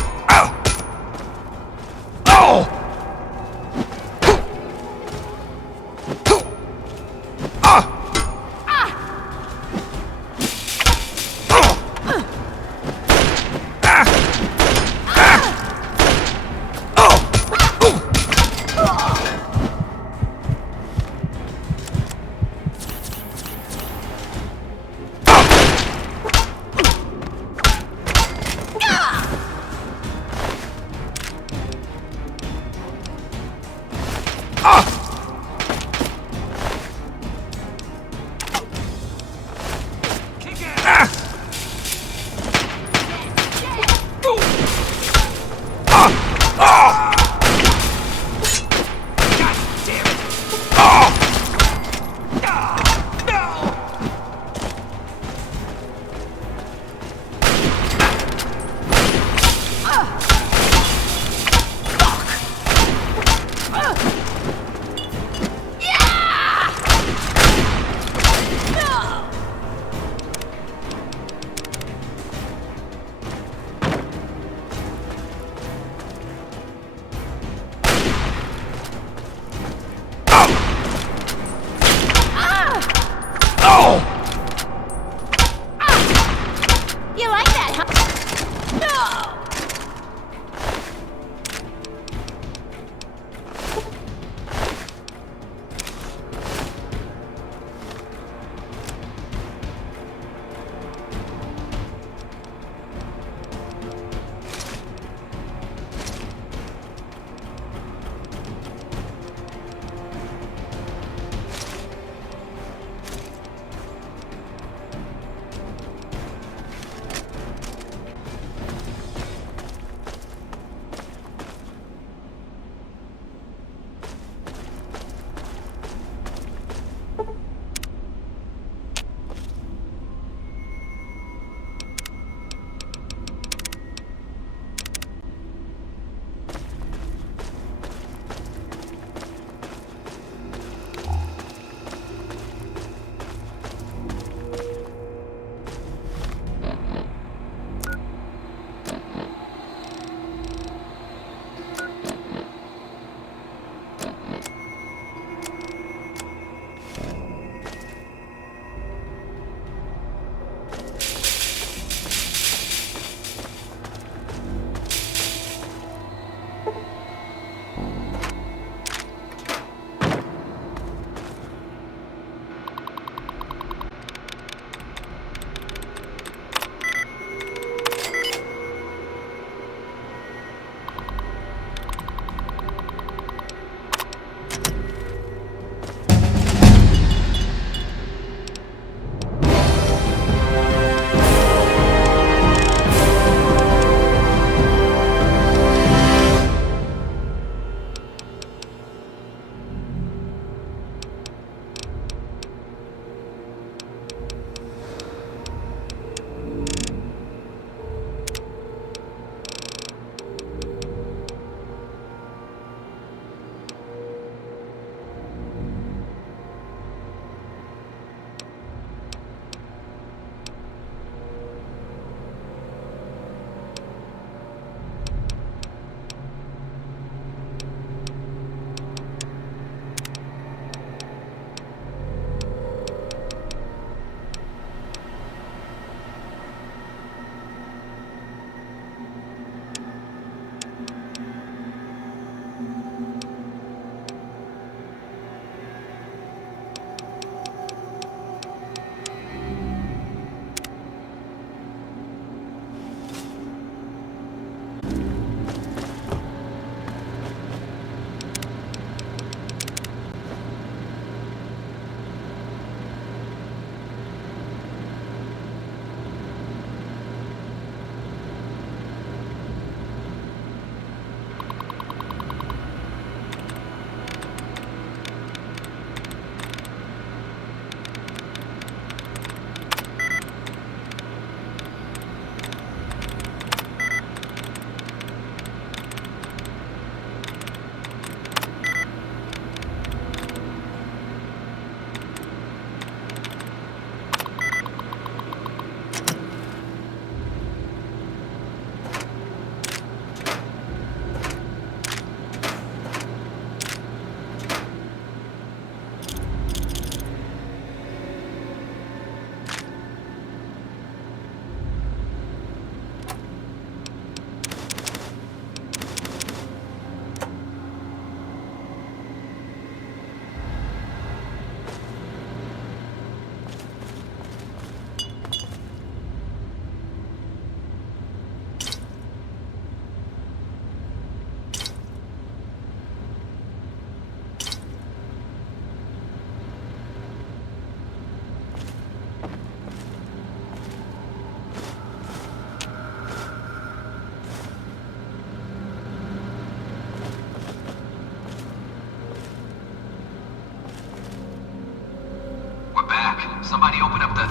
Somebody open up the...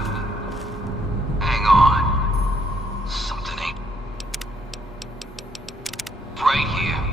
Hang on. Something ain't... Right here.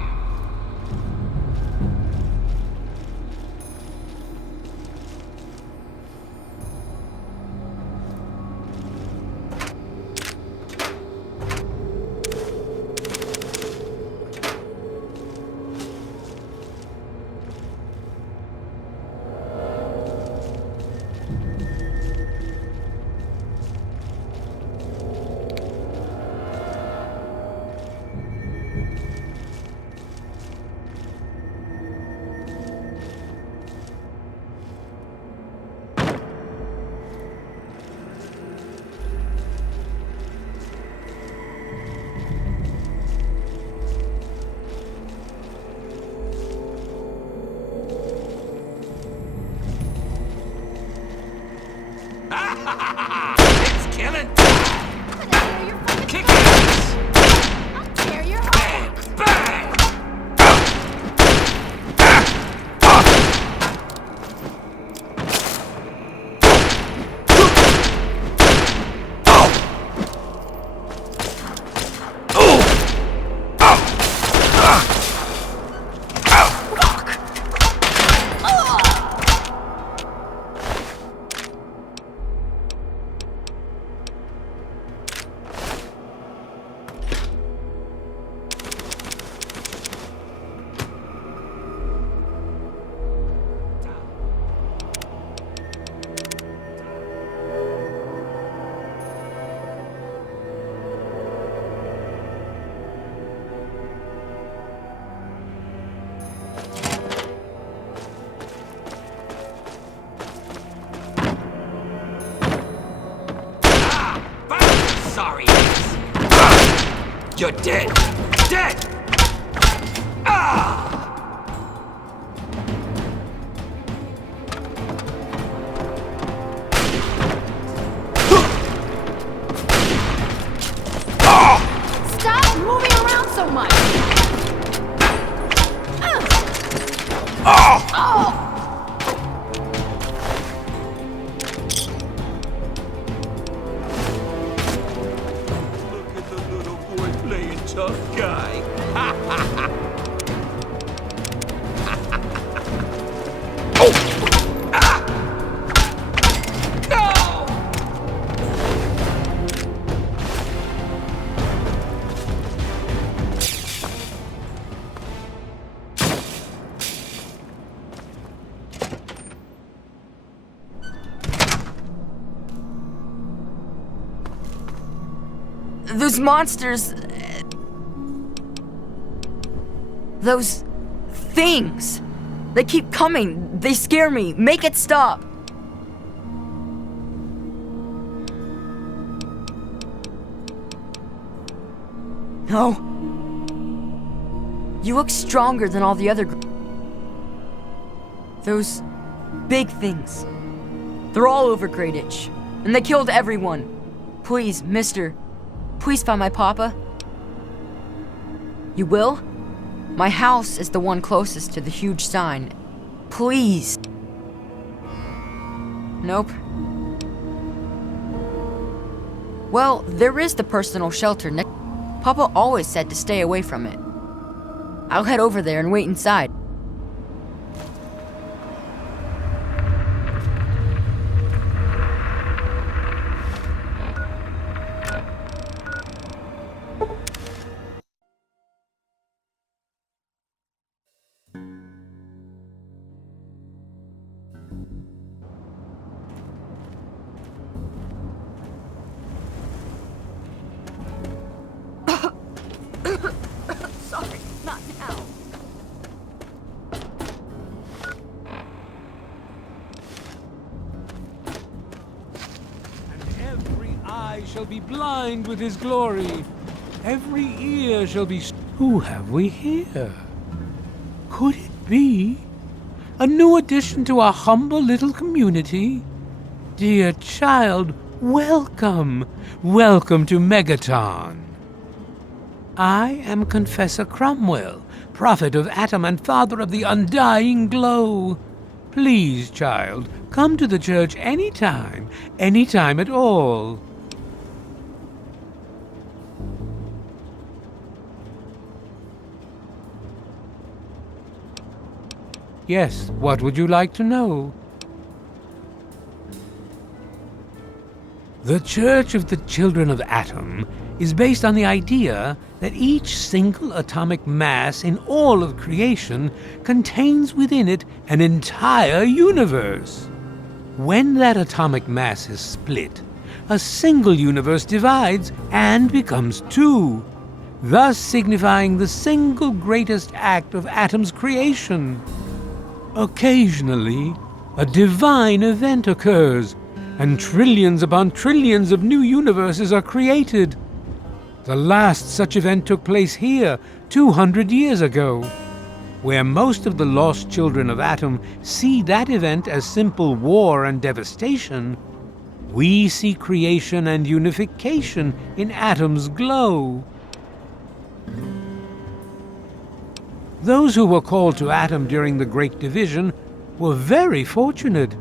It's killing time! Kick ass! I'll tear your heart! Bang! Sorry ass. You're dead. Dead! Ah! Stop moving around so much! Oh! Tough guy. Oh! Ah! No! Those monsters... Those... things! They keep coming. They scare me. Make it stop. No. You look stronger than all the other... Those... big things. They're all over Greyditch. And they killed everyone. Please, mister. Please find my papa. You will? My house is the one closest to the huge sign. Please. Nope. Well, there is the personal shelter next. Papa always said to stay away from it. I'll head over there and wait inside. Sorry, not now. And every eye shall be blind with his glory. Every ear shall be... Who have we here? Could it be a new addition to our humble little community? Dear child, welcome. Welcome to Megaton. I am Confessor Cromwell, prophet of Atom and father of the undying glow. Please, child, come to the church any time at all. Yes, what would you like to know? The Church of the Children of Atom is based on the idea that each single atomic mass in all of creation contains within it an entire universe. When that atomic mass is split, a single universe divides and becomes two, thus signifying the single greatest act of atom's creation. Occasionally, a divine event occurs, and trillions upon trillions of new universes are created. The last such event took place here 200 years ago. Where most of the lost children of Atom see that event as simple war and devastation, we see creation and unification in Atom's glow. Those who were called to Atom during the Great Division were very fortunate.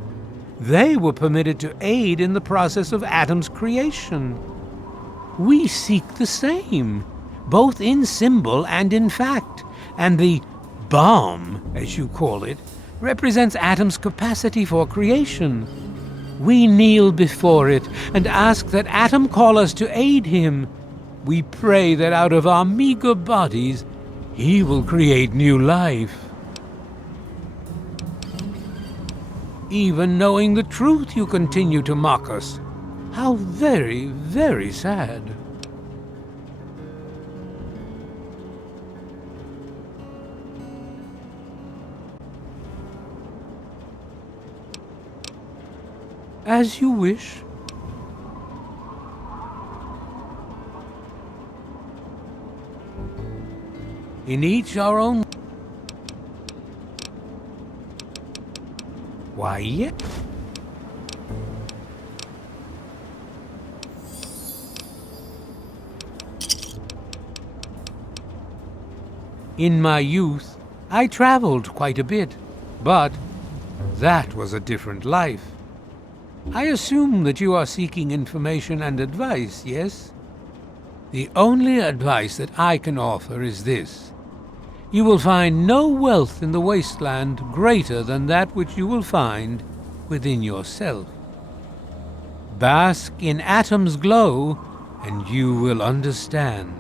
They were permitted to aid in the process of Atom's creation. We seek the same, both in symbol and in fact, and the bomb, as you call it, represents Atom's capacity for creation. We kneel before it and ask that Atom call us to aid him. We pray that out of our meager bodies, he will create new life. Even knowing the truth, you continue to mock us. How very, very sad. As you wish. In each our own. Why, yeah. In my youth, I traveled quite a bit, but that was a different life. I assume that you are seeking information and advice, yes? The only advice that I can offer is this. You will find no wealth in the wasteland greater than that which you will find within yourself. Bask in Atom's glow, and you will understand.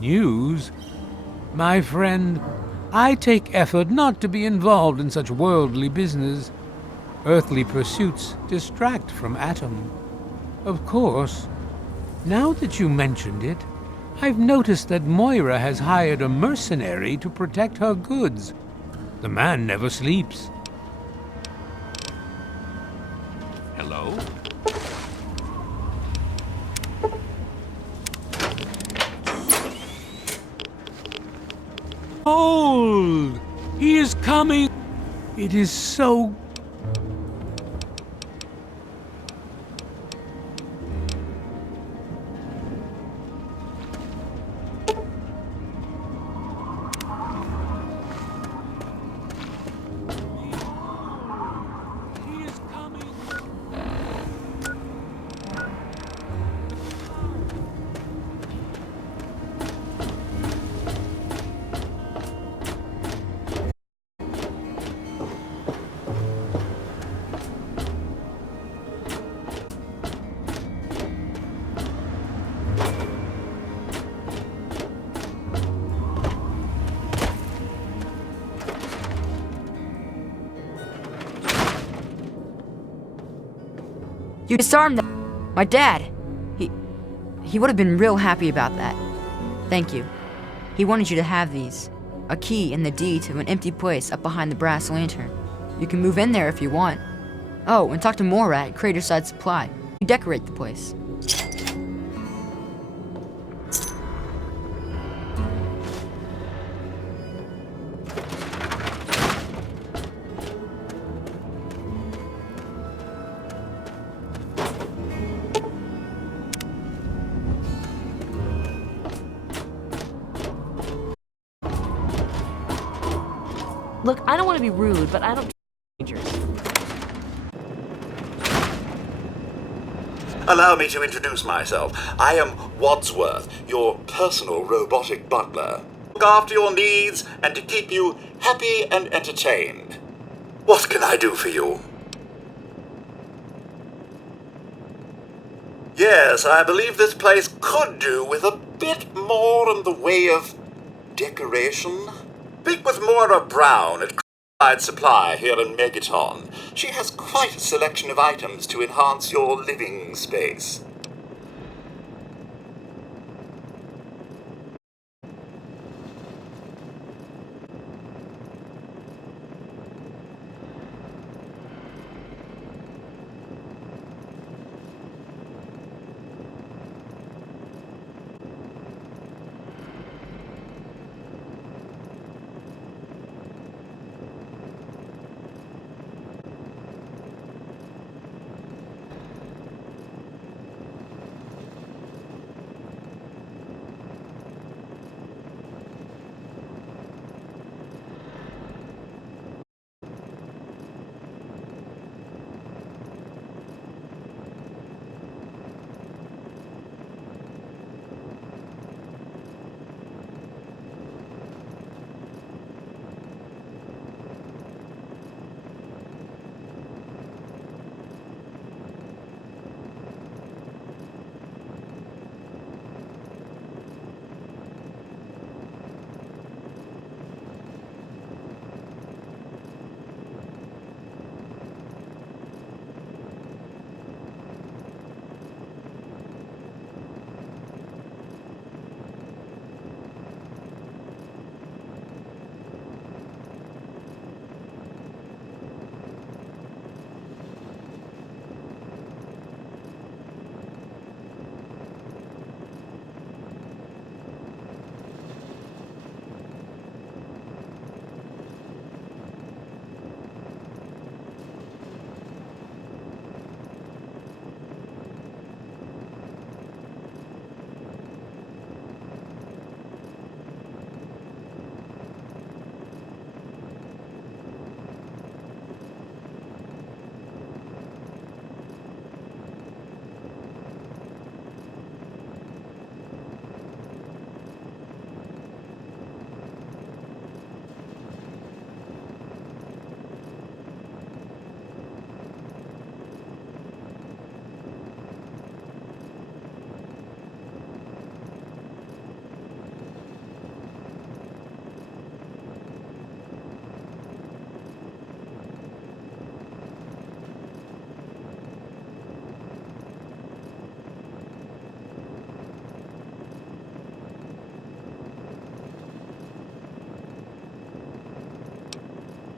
News? My friend, I take effort not to be involved in such worldly business. Earthly pursuits distract from Atom. Of course, now that you mentioned it, I've noticed that Moira has hired a mercenary to protect her goods. The man never sleeps. Hello? Hold! He is coming! It is so... You disarmed them. My dad. He would have been real happy about that. Thank you. He wanted you to have these. A key and the deed to an empty place up behind the brass lantern. You can move in there if you want. Oh, and talk to Mora at Craterside Supply. You decorate the place. Look, I don't want to be rude, but I don't strangers. Allow me to introduce myself. I am Wadsworth, your personal robotic butler. Look after your needs and to keep you happy and entertained. What can I do for you? Yes, I believe this place could do with a bit more in the way of decoration. Speak with Moira Brown at Supply here in Megaton. She has quite a selection of items to enhance your living space.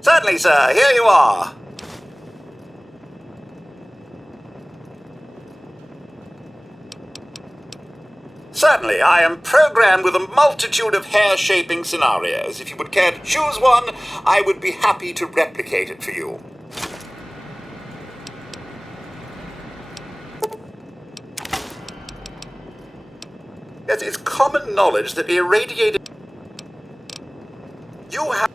Certainly, sir. Here you are. Certainly, I am programmed with a multitude of hair-shaping scenarios. If you would care to choose one, I would be happy to replicate it for you. Yes, it's common knowledge that irradiated... You have...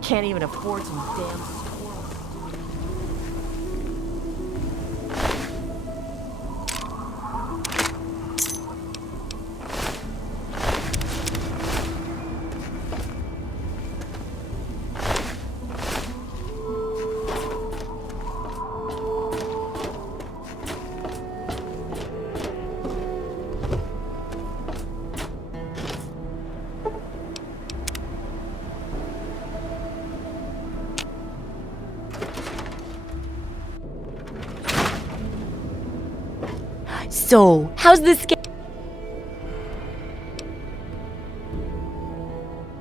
Can't even afford some damn squirrels. So, how's this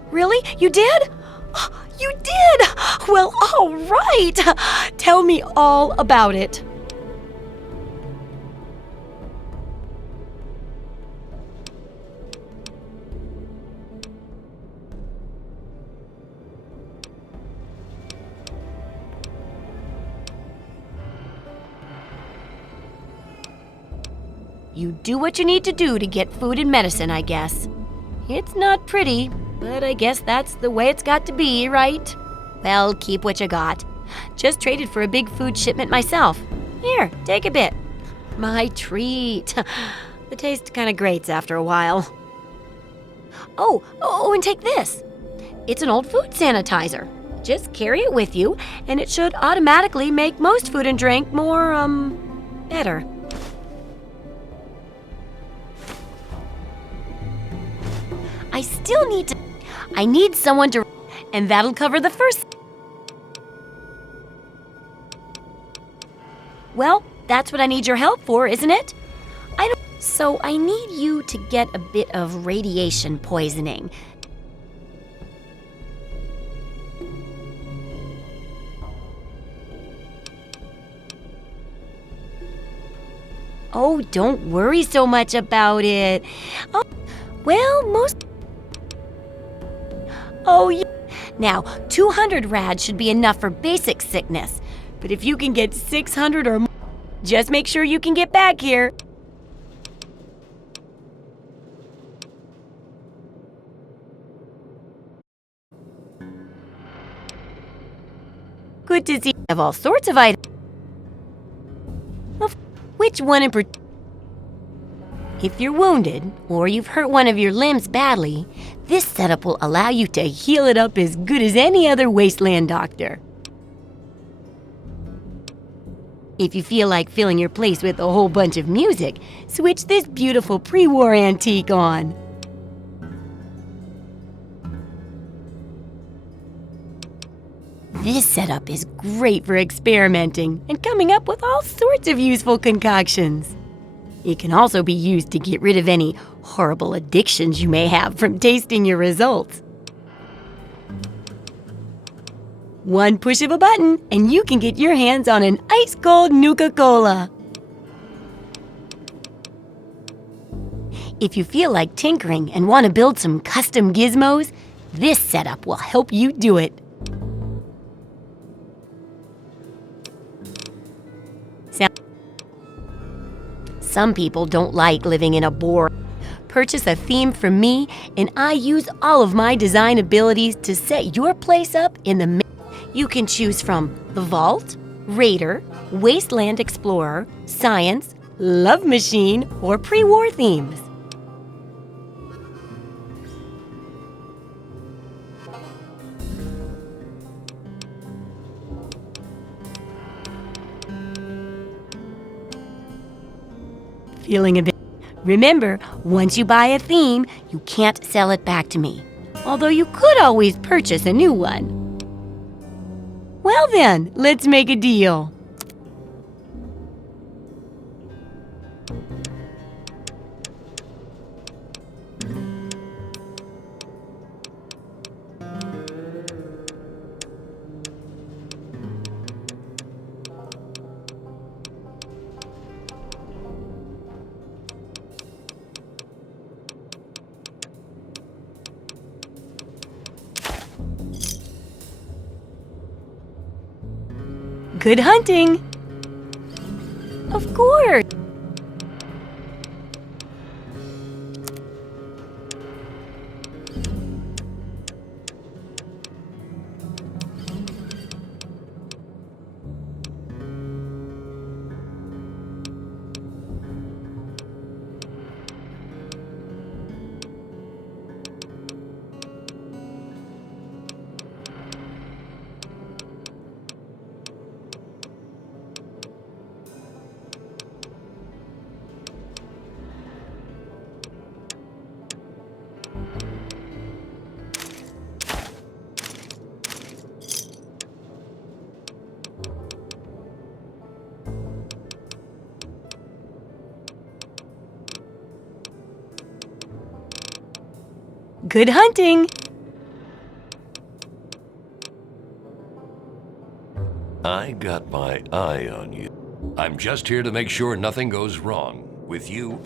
Really? You did? You did! Well, all right. Tell me all about it. You do what you need to do to get food and medicine, I guess. It's not pretty, but I guess that's the way it's got to be, right? Well, keep what you got. Just traded for a big food shipment myself. Here, take a bit. My treat. The taste kind of grates after a while. Oh, and take this. It's an old food sanitizer. Just carry it with you, and it should automatically make most food and drink more, better. I need someone to, and that'll cover the first. Well, that's what I need your help for, isn't it? So I need you to get a bit of radiation poisoning. Oh, don't worry so much about it. Oh, well, Now, 200 rads should be enough for basic sickness. But if you can get 600 or more, just make sure you can get back here. Good to see you have all sorts of items. Which one in particular? If you're wounded, or you've hurt one of your limbs badly, this setup will allow you to heal it up as good as any other wasteland doctor. If you feel like filling your place with a whole bunch of music, switch this beautiful pre-war antique on. This setup is great for experimenting and coming up with all sorts of useful concoctions. It can also be used to get rid of any horrible addictions you may have from tasting your results. One push of a button, and you can get your hands on an ice-cold Nuka-Cola. If you feel like tinkering and want to build some custom gizmos, this setup will help you do it. Some people don't like living in a bore. Purchase a theme from me, and I use all of my design abilities to set your place up in the. You can choose from the Vault, Raider, Wasteland Explorer, Science, Love Machine, or pre-war themes. Feeling a bit. Remember, once you buy a theme, you can't sell it back to me. Although you could always purchase a new one. Well then, let's make a deal. Good hunting! Of course! Good hunting! I got my eye on you. I'm just here to make sure nothing goes wrong with you.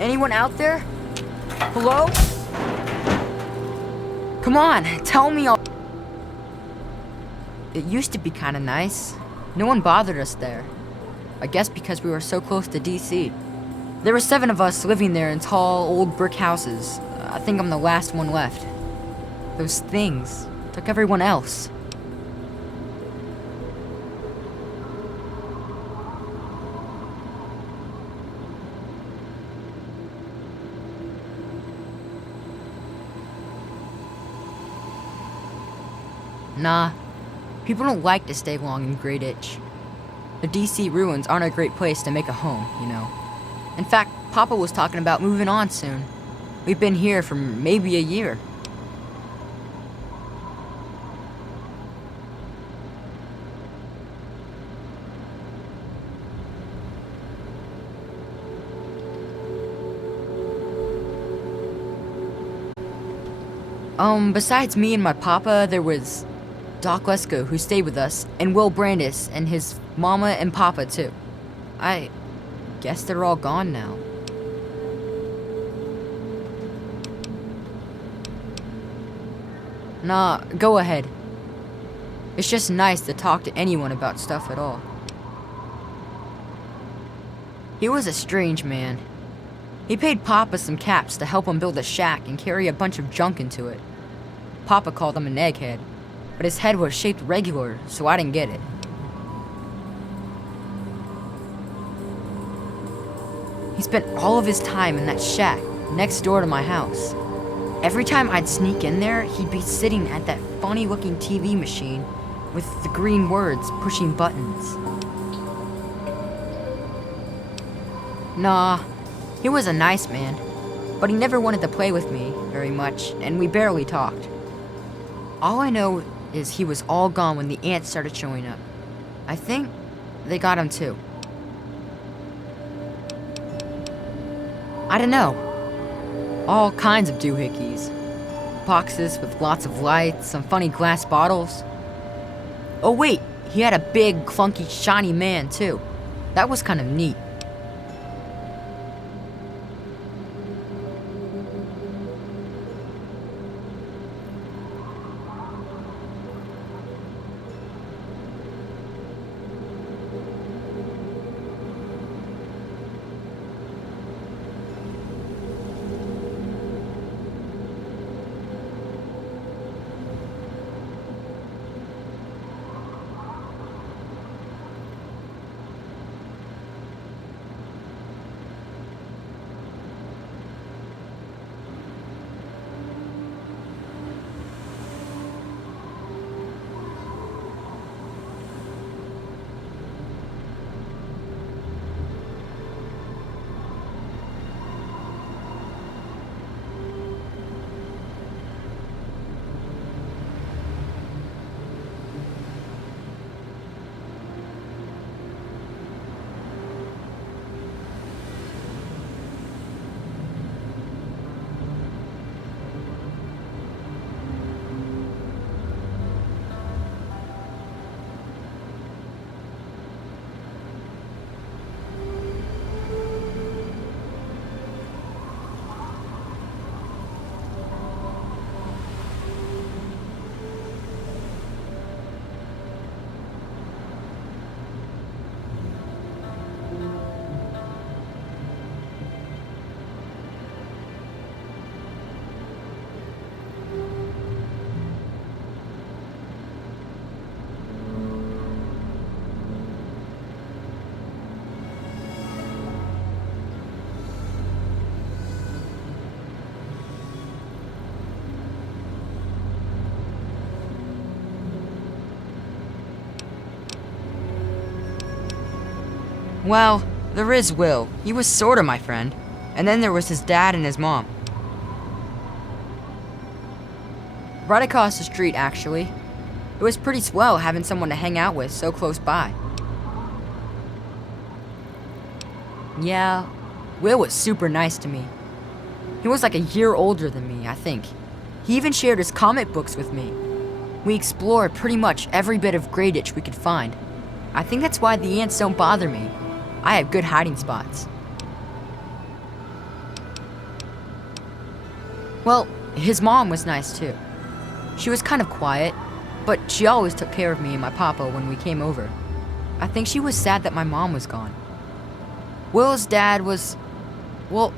Anyone out there? Hello? Come on, tell me all. It used to be kinda nice. No one bothered us there. I guess because we were so close to DC. There were 7 of us living there in tall, old brick houses. I think I'm the last one left. Those things took everyone else. Nah, people don't like to stay long in Great Itch. The DC ruins aren't a great place to make a home, you know. In fact, Papa was talking about moving on soon. We've been here for maybe a year. Besides me and my papa, there was Doc Lesko, who stayed with us, and Will Brandis, and his mama and papa, too. I guess they're all gone now. Nah, go ahead. It's just nice to talk to anyone about stuff at all. He was a strange man. He paid Papa some caps to help him build a shack and carry a bunch of junk into it. Papa called him an egghead, but his head was shaped regular, so I didn't get it. He spent all of his time in that shack next door to my house. Every time I'd sneak in there, he'd be sitting at that funny-looking TV machine with the green words pushing buttons. Nah, he was a nice man, but he never wanted to play with me very much, and we barely talked. All I know is he was all gone when the ants started showing up. I think they got him too. I don't know. All kinds of doohickeys. Boxes with lots of lights, some funny glass bottles. Oh wait, he had a big, clunky, shiny man too. That was kind of neat. Well, there is Will. He was sorta my friend. And then there was his dad and his mom. Right across the street, actually. It was pretty swell having someone to hang out with so close by. Yeah, Will was super nice to me. He was like a year older than me, I think. He even shared his comic books with me. We explored pretty much every bit of Greyditch we could find. I think that's why the ants don't bother me. I have good hiding spots. Well, his mom was nice too. She was kind of quiet, but she always took care of me and my papa when we came over. I think she was sad that my mom was gone. Will's dad was, well,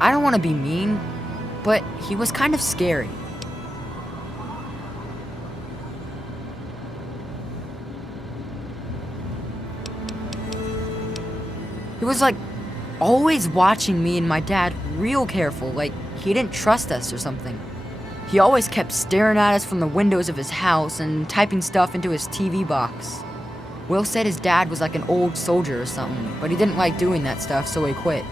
I don't want to be mean, but he was kind of scary. He was like always watching me and my dad real careful, like he didn't trust us or something. He always kept staring at us from the windows of his house and typing stuff into his TV box. Will said his dad was like an old soldier or something, but he didn't like doing that stuff, so he quit.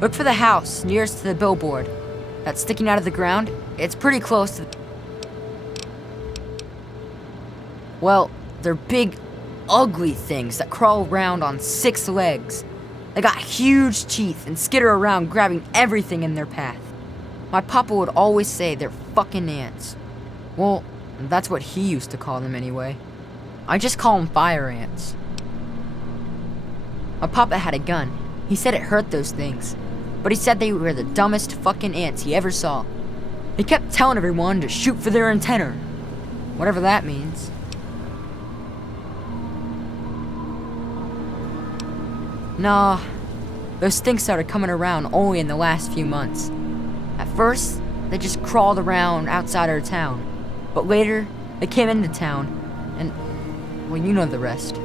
Look for the house nearest to the billboard. That's sticking out of the ground. It's pretty close to... Well, they're big, ugly things that crawl around on 6 legs. They got huge teeth and skitter around grabbing everything in their path. My papa would always say they're fucking ants. Well, that's what he used to call them anyway. I just call them fire ants. My papa had a gun. He said it hurt those things. But he said they were the dumbest fucking ants he ever saw. He kept telling everyone to shoot for their antenna. Whatever that means. Nah, those things started coming around only in the last few months. At first, they just crawled around outside our town. But later, they came into town, and, well, you know the rest.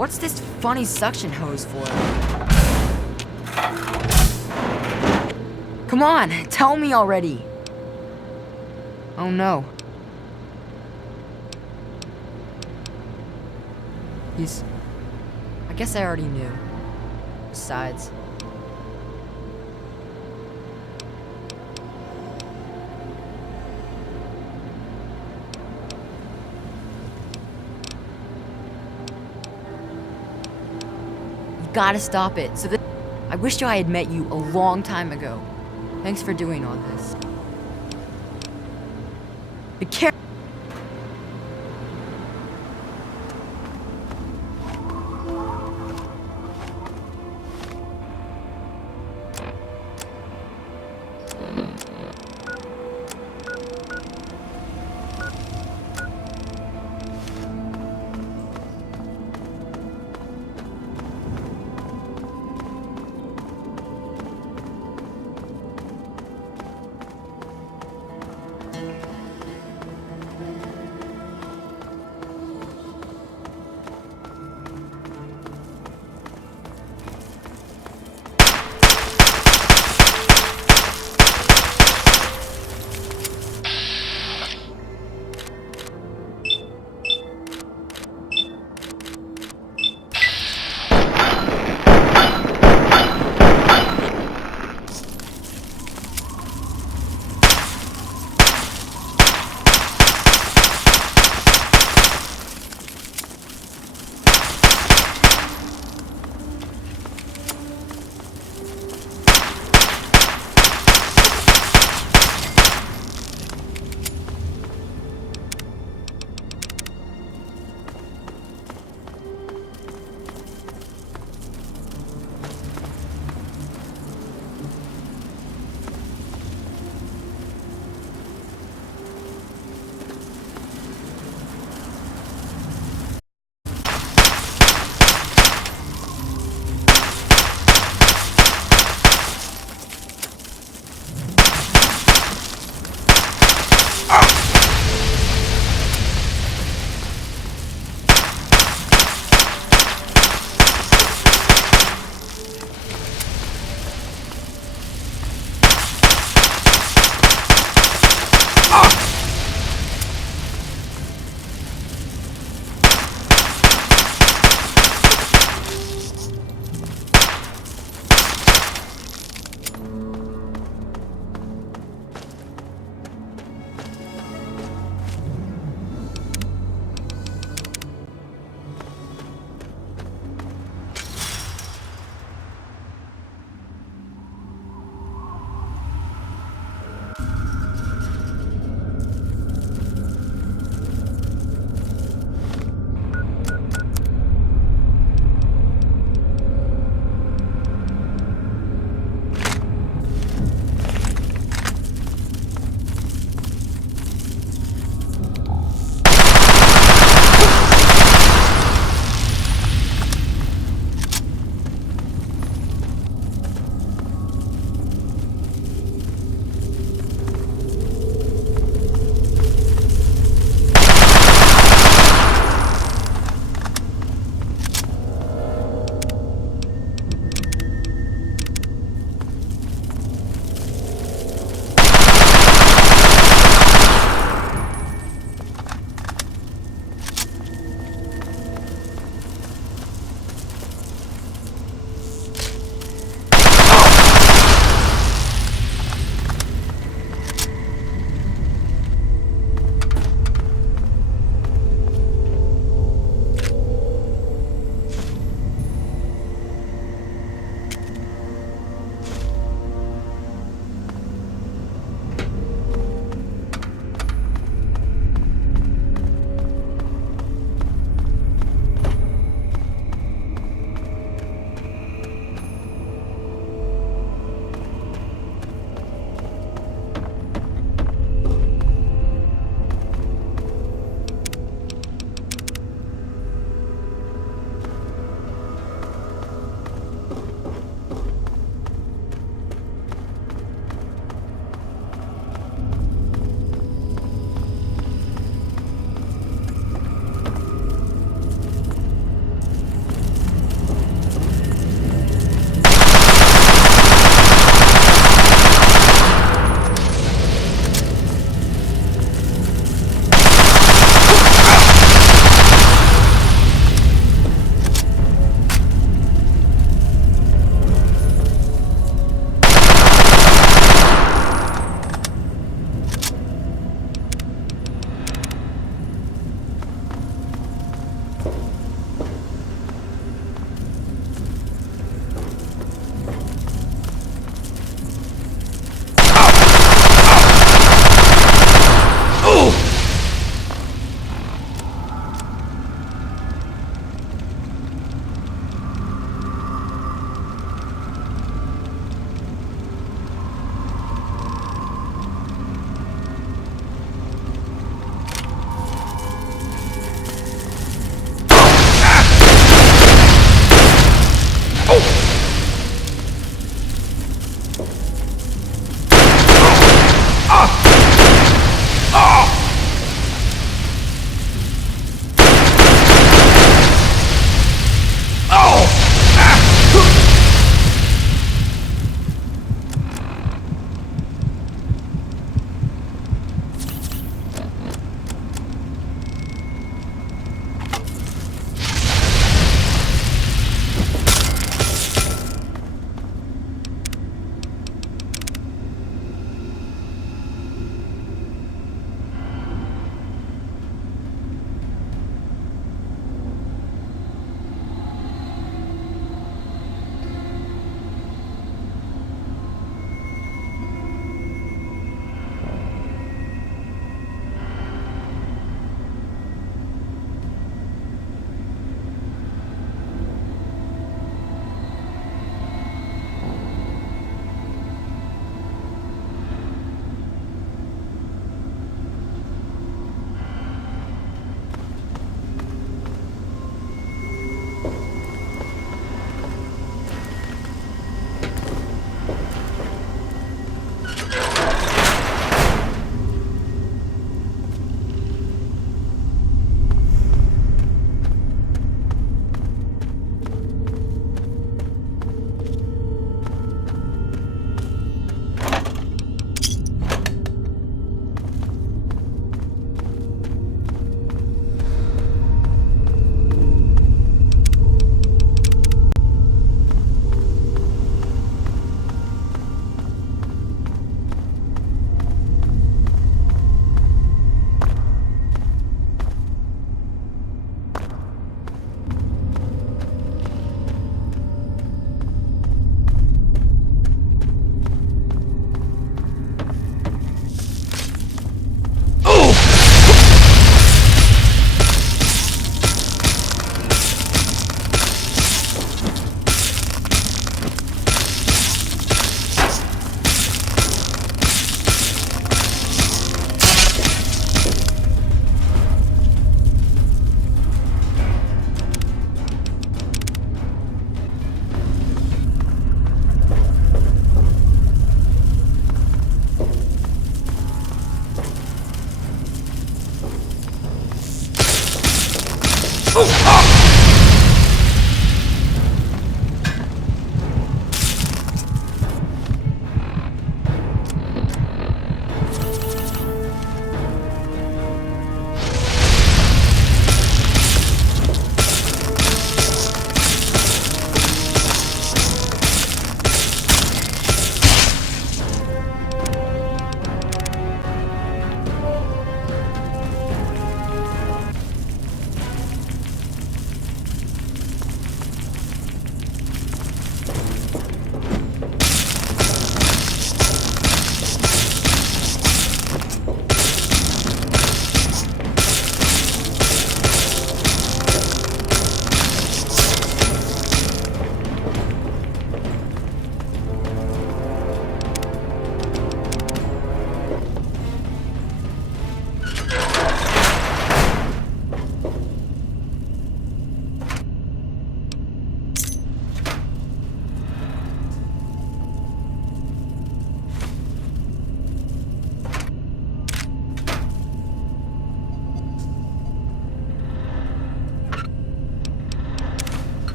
What's this funny suction hose for? Come on, tell me already. Oh no. I guess I already knew. Besides... You gotta stop it. I wish I had met you a long time ago. Thanks for doing all this. Be careful.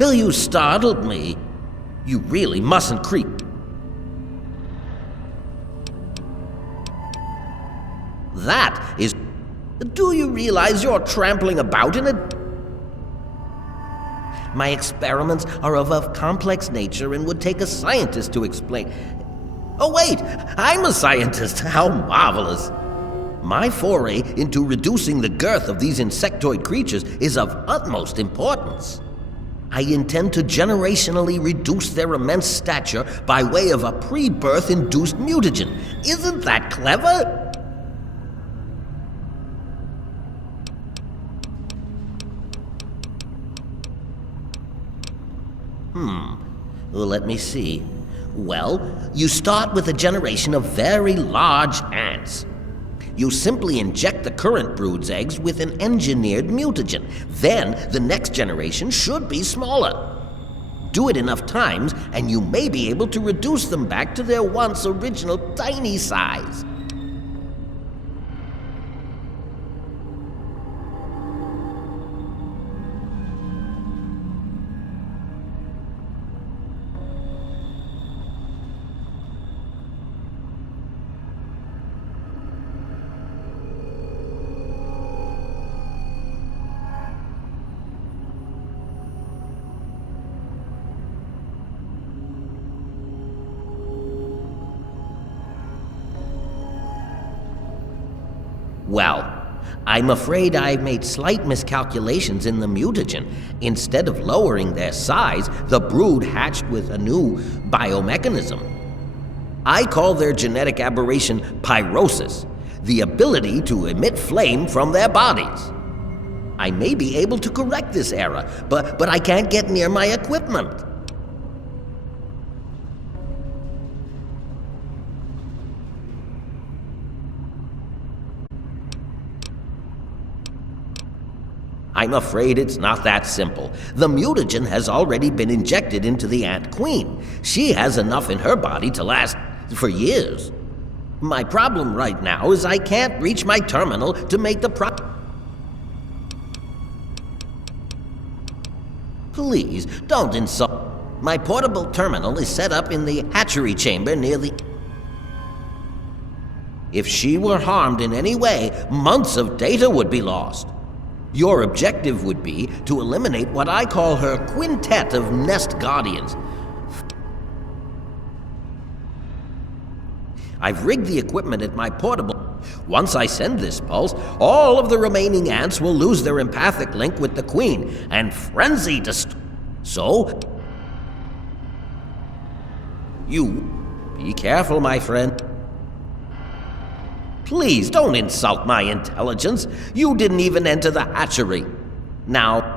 Oh, you startled me. You really mustn't creep. That is... Do you realize you're trampling about in a... My experiments are of a complex nature and would take a scientist to explain. Oh wait, I'm a scientist. How marvelous. My foray into reducing the girth of these insectoid creatures is of utmost importance. I intend to generationally reduce their immense stature by way of a pre-birth induced mutagen. Isn't that clever? Well, let me see. Well, you start with a generation of very large ants. You simply inject the current brood's eggs with an engineered mutagen. Then the next generation should be smaller. Do it enough times, and you may be able to reduce them back to their once original tiny size. Well, I'm afraid I made slight miscalculations in the mutagen. Instead of lowering their size, the brood hatched with a new biomechanism. I call their genetic aberration pyrosis, the ability to emit flame from their bodies. I may be able to correct this error, but I can't get near my equipment. I'm afraid it's not that simple. The mutagen has already been injected into the ant queen. She has enough in her body to last for years. My problem right now is I can't reach my terminal to make the Please, don't insult. My portable terminal is set up in the hatchery chamber near the... If she were harmed in any way, months of data would be lost. Your objective would be to eliminate what I call her quintet of nest guardians. I've rigged the equipment at my portable. Once I send this pulse, all of the remaining ants will lose their empathic link with the queen, and frenzy So, you be careful, my friend. Please don't insult my intelligence. You didn't even enter the hatchery. Now,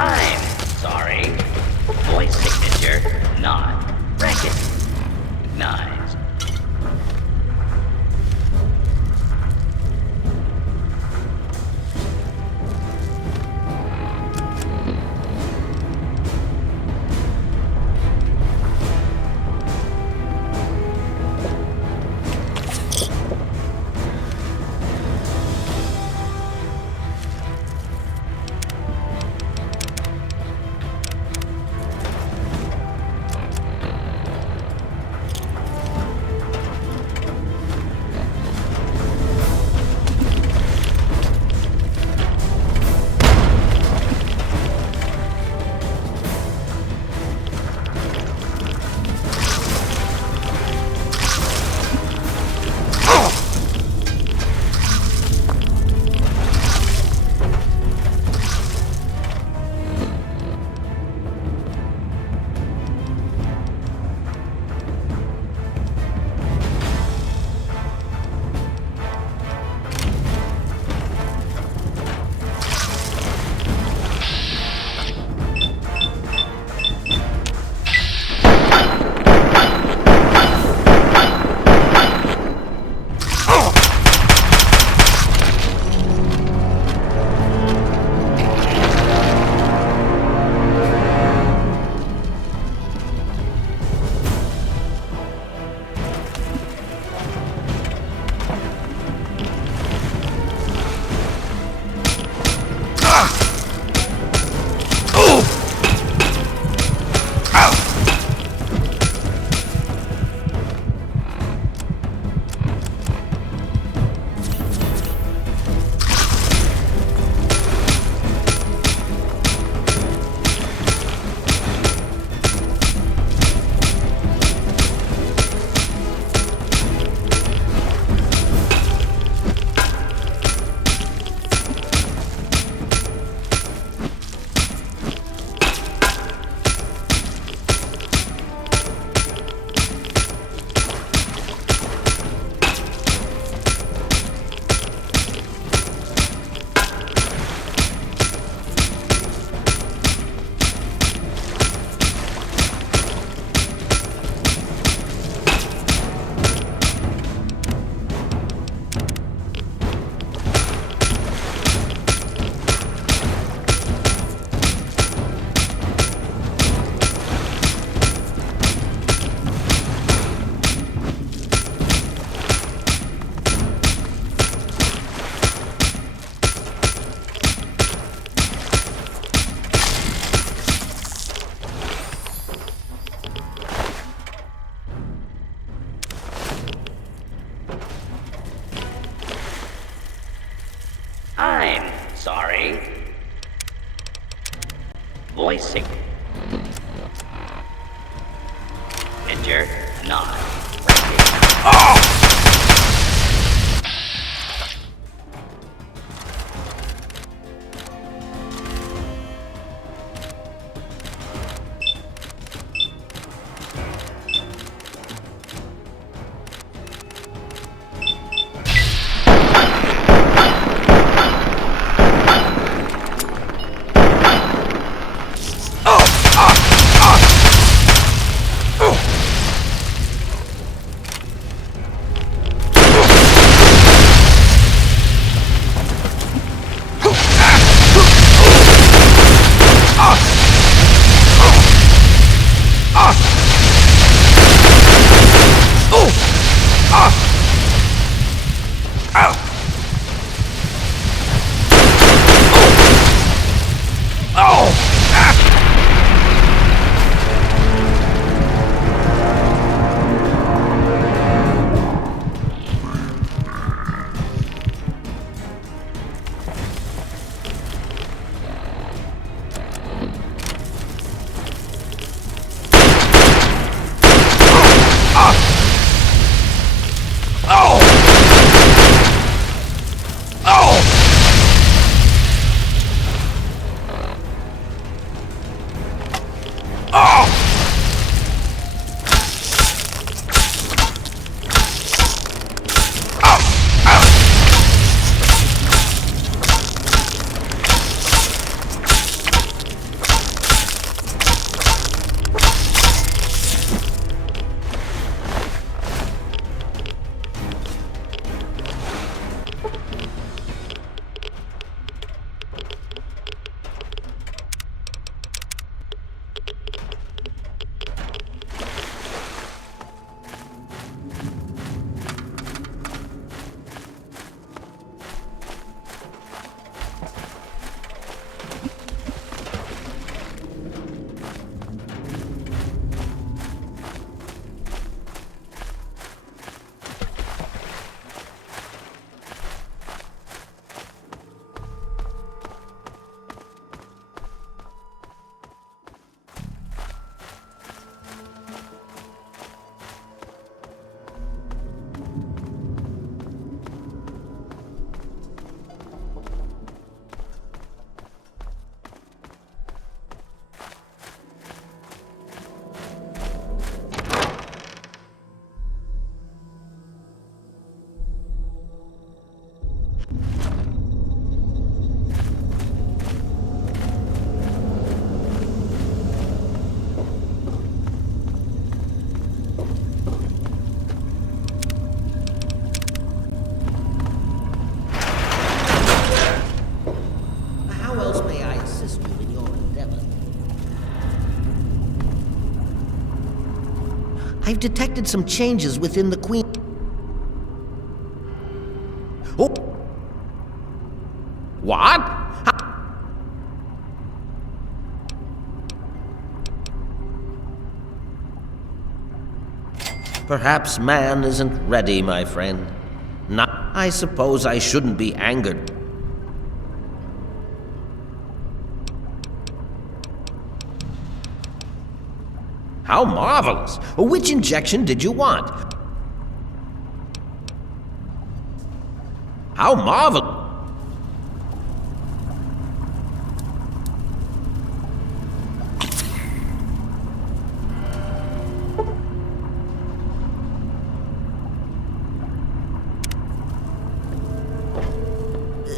I'm sorry. Voice signature not recognized. I'm sorry. Voicing. Enter not. I've detected some changes within the Queen. Oh! What? Perhaps man isn't ready, my friend. I suppose I shouldn't be angered. How marvelous! Which injection did you want? How marvelous!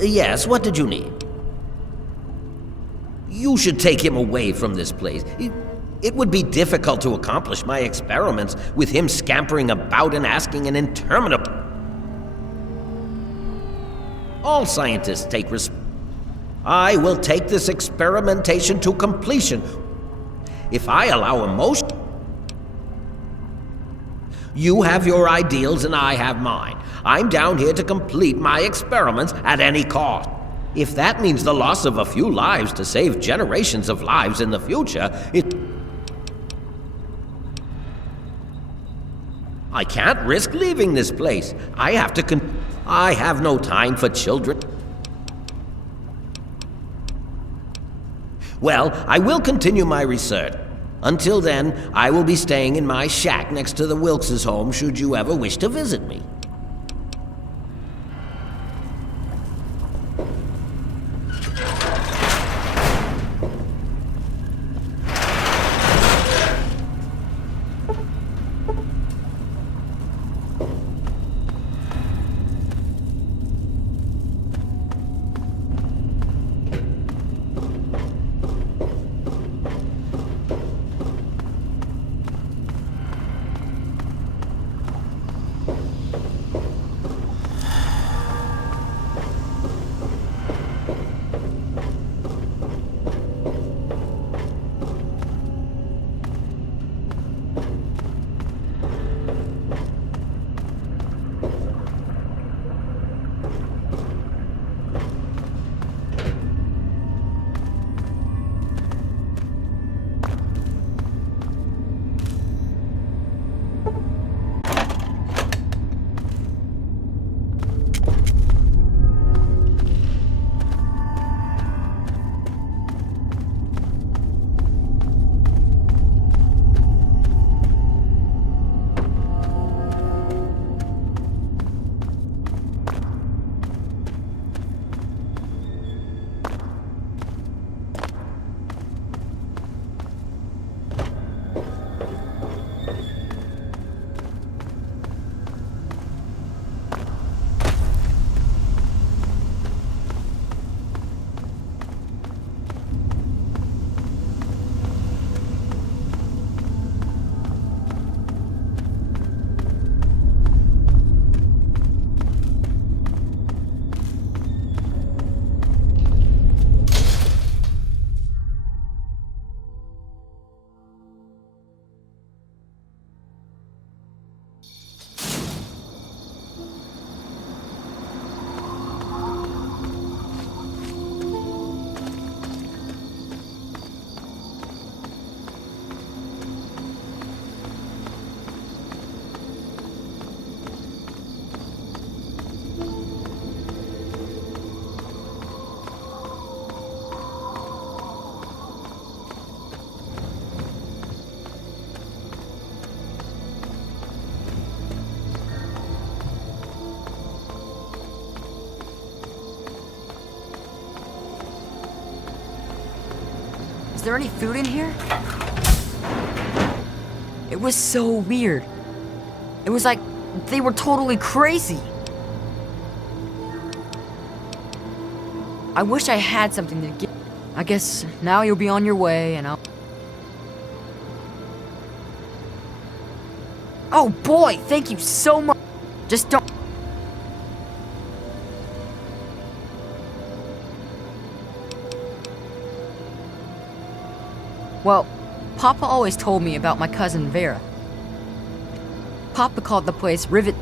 Yes, what did you need? You should take him away from this place. It would be difficult to accomplish my experiments with him scampering about and asking an interminable... All scientists take I will take this experimentation to completion. If I allow emotion... You have your ideals and I have mine. I'm down here to complete my experiments at any cost. If that means the loss of a few lives to save generations of lives in the future, I can't risk leaving this place. I have to I have no time for children. Well, I will continue my research. Until then, I will be staying in my shack next to the Wilkes' home should you ever wish to visit me. Is there any food in here? It was so weird. It was like they were totally crazy. I wish I had something to give. I guess now you'll be on your way and I'll... Oh boy, thank you so much. Just don't... Well, Papa always told me about my cousin Vera. Papa called the place Rivet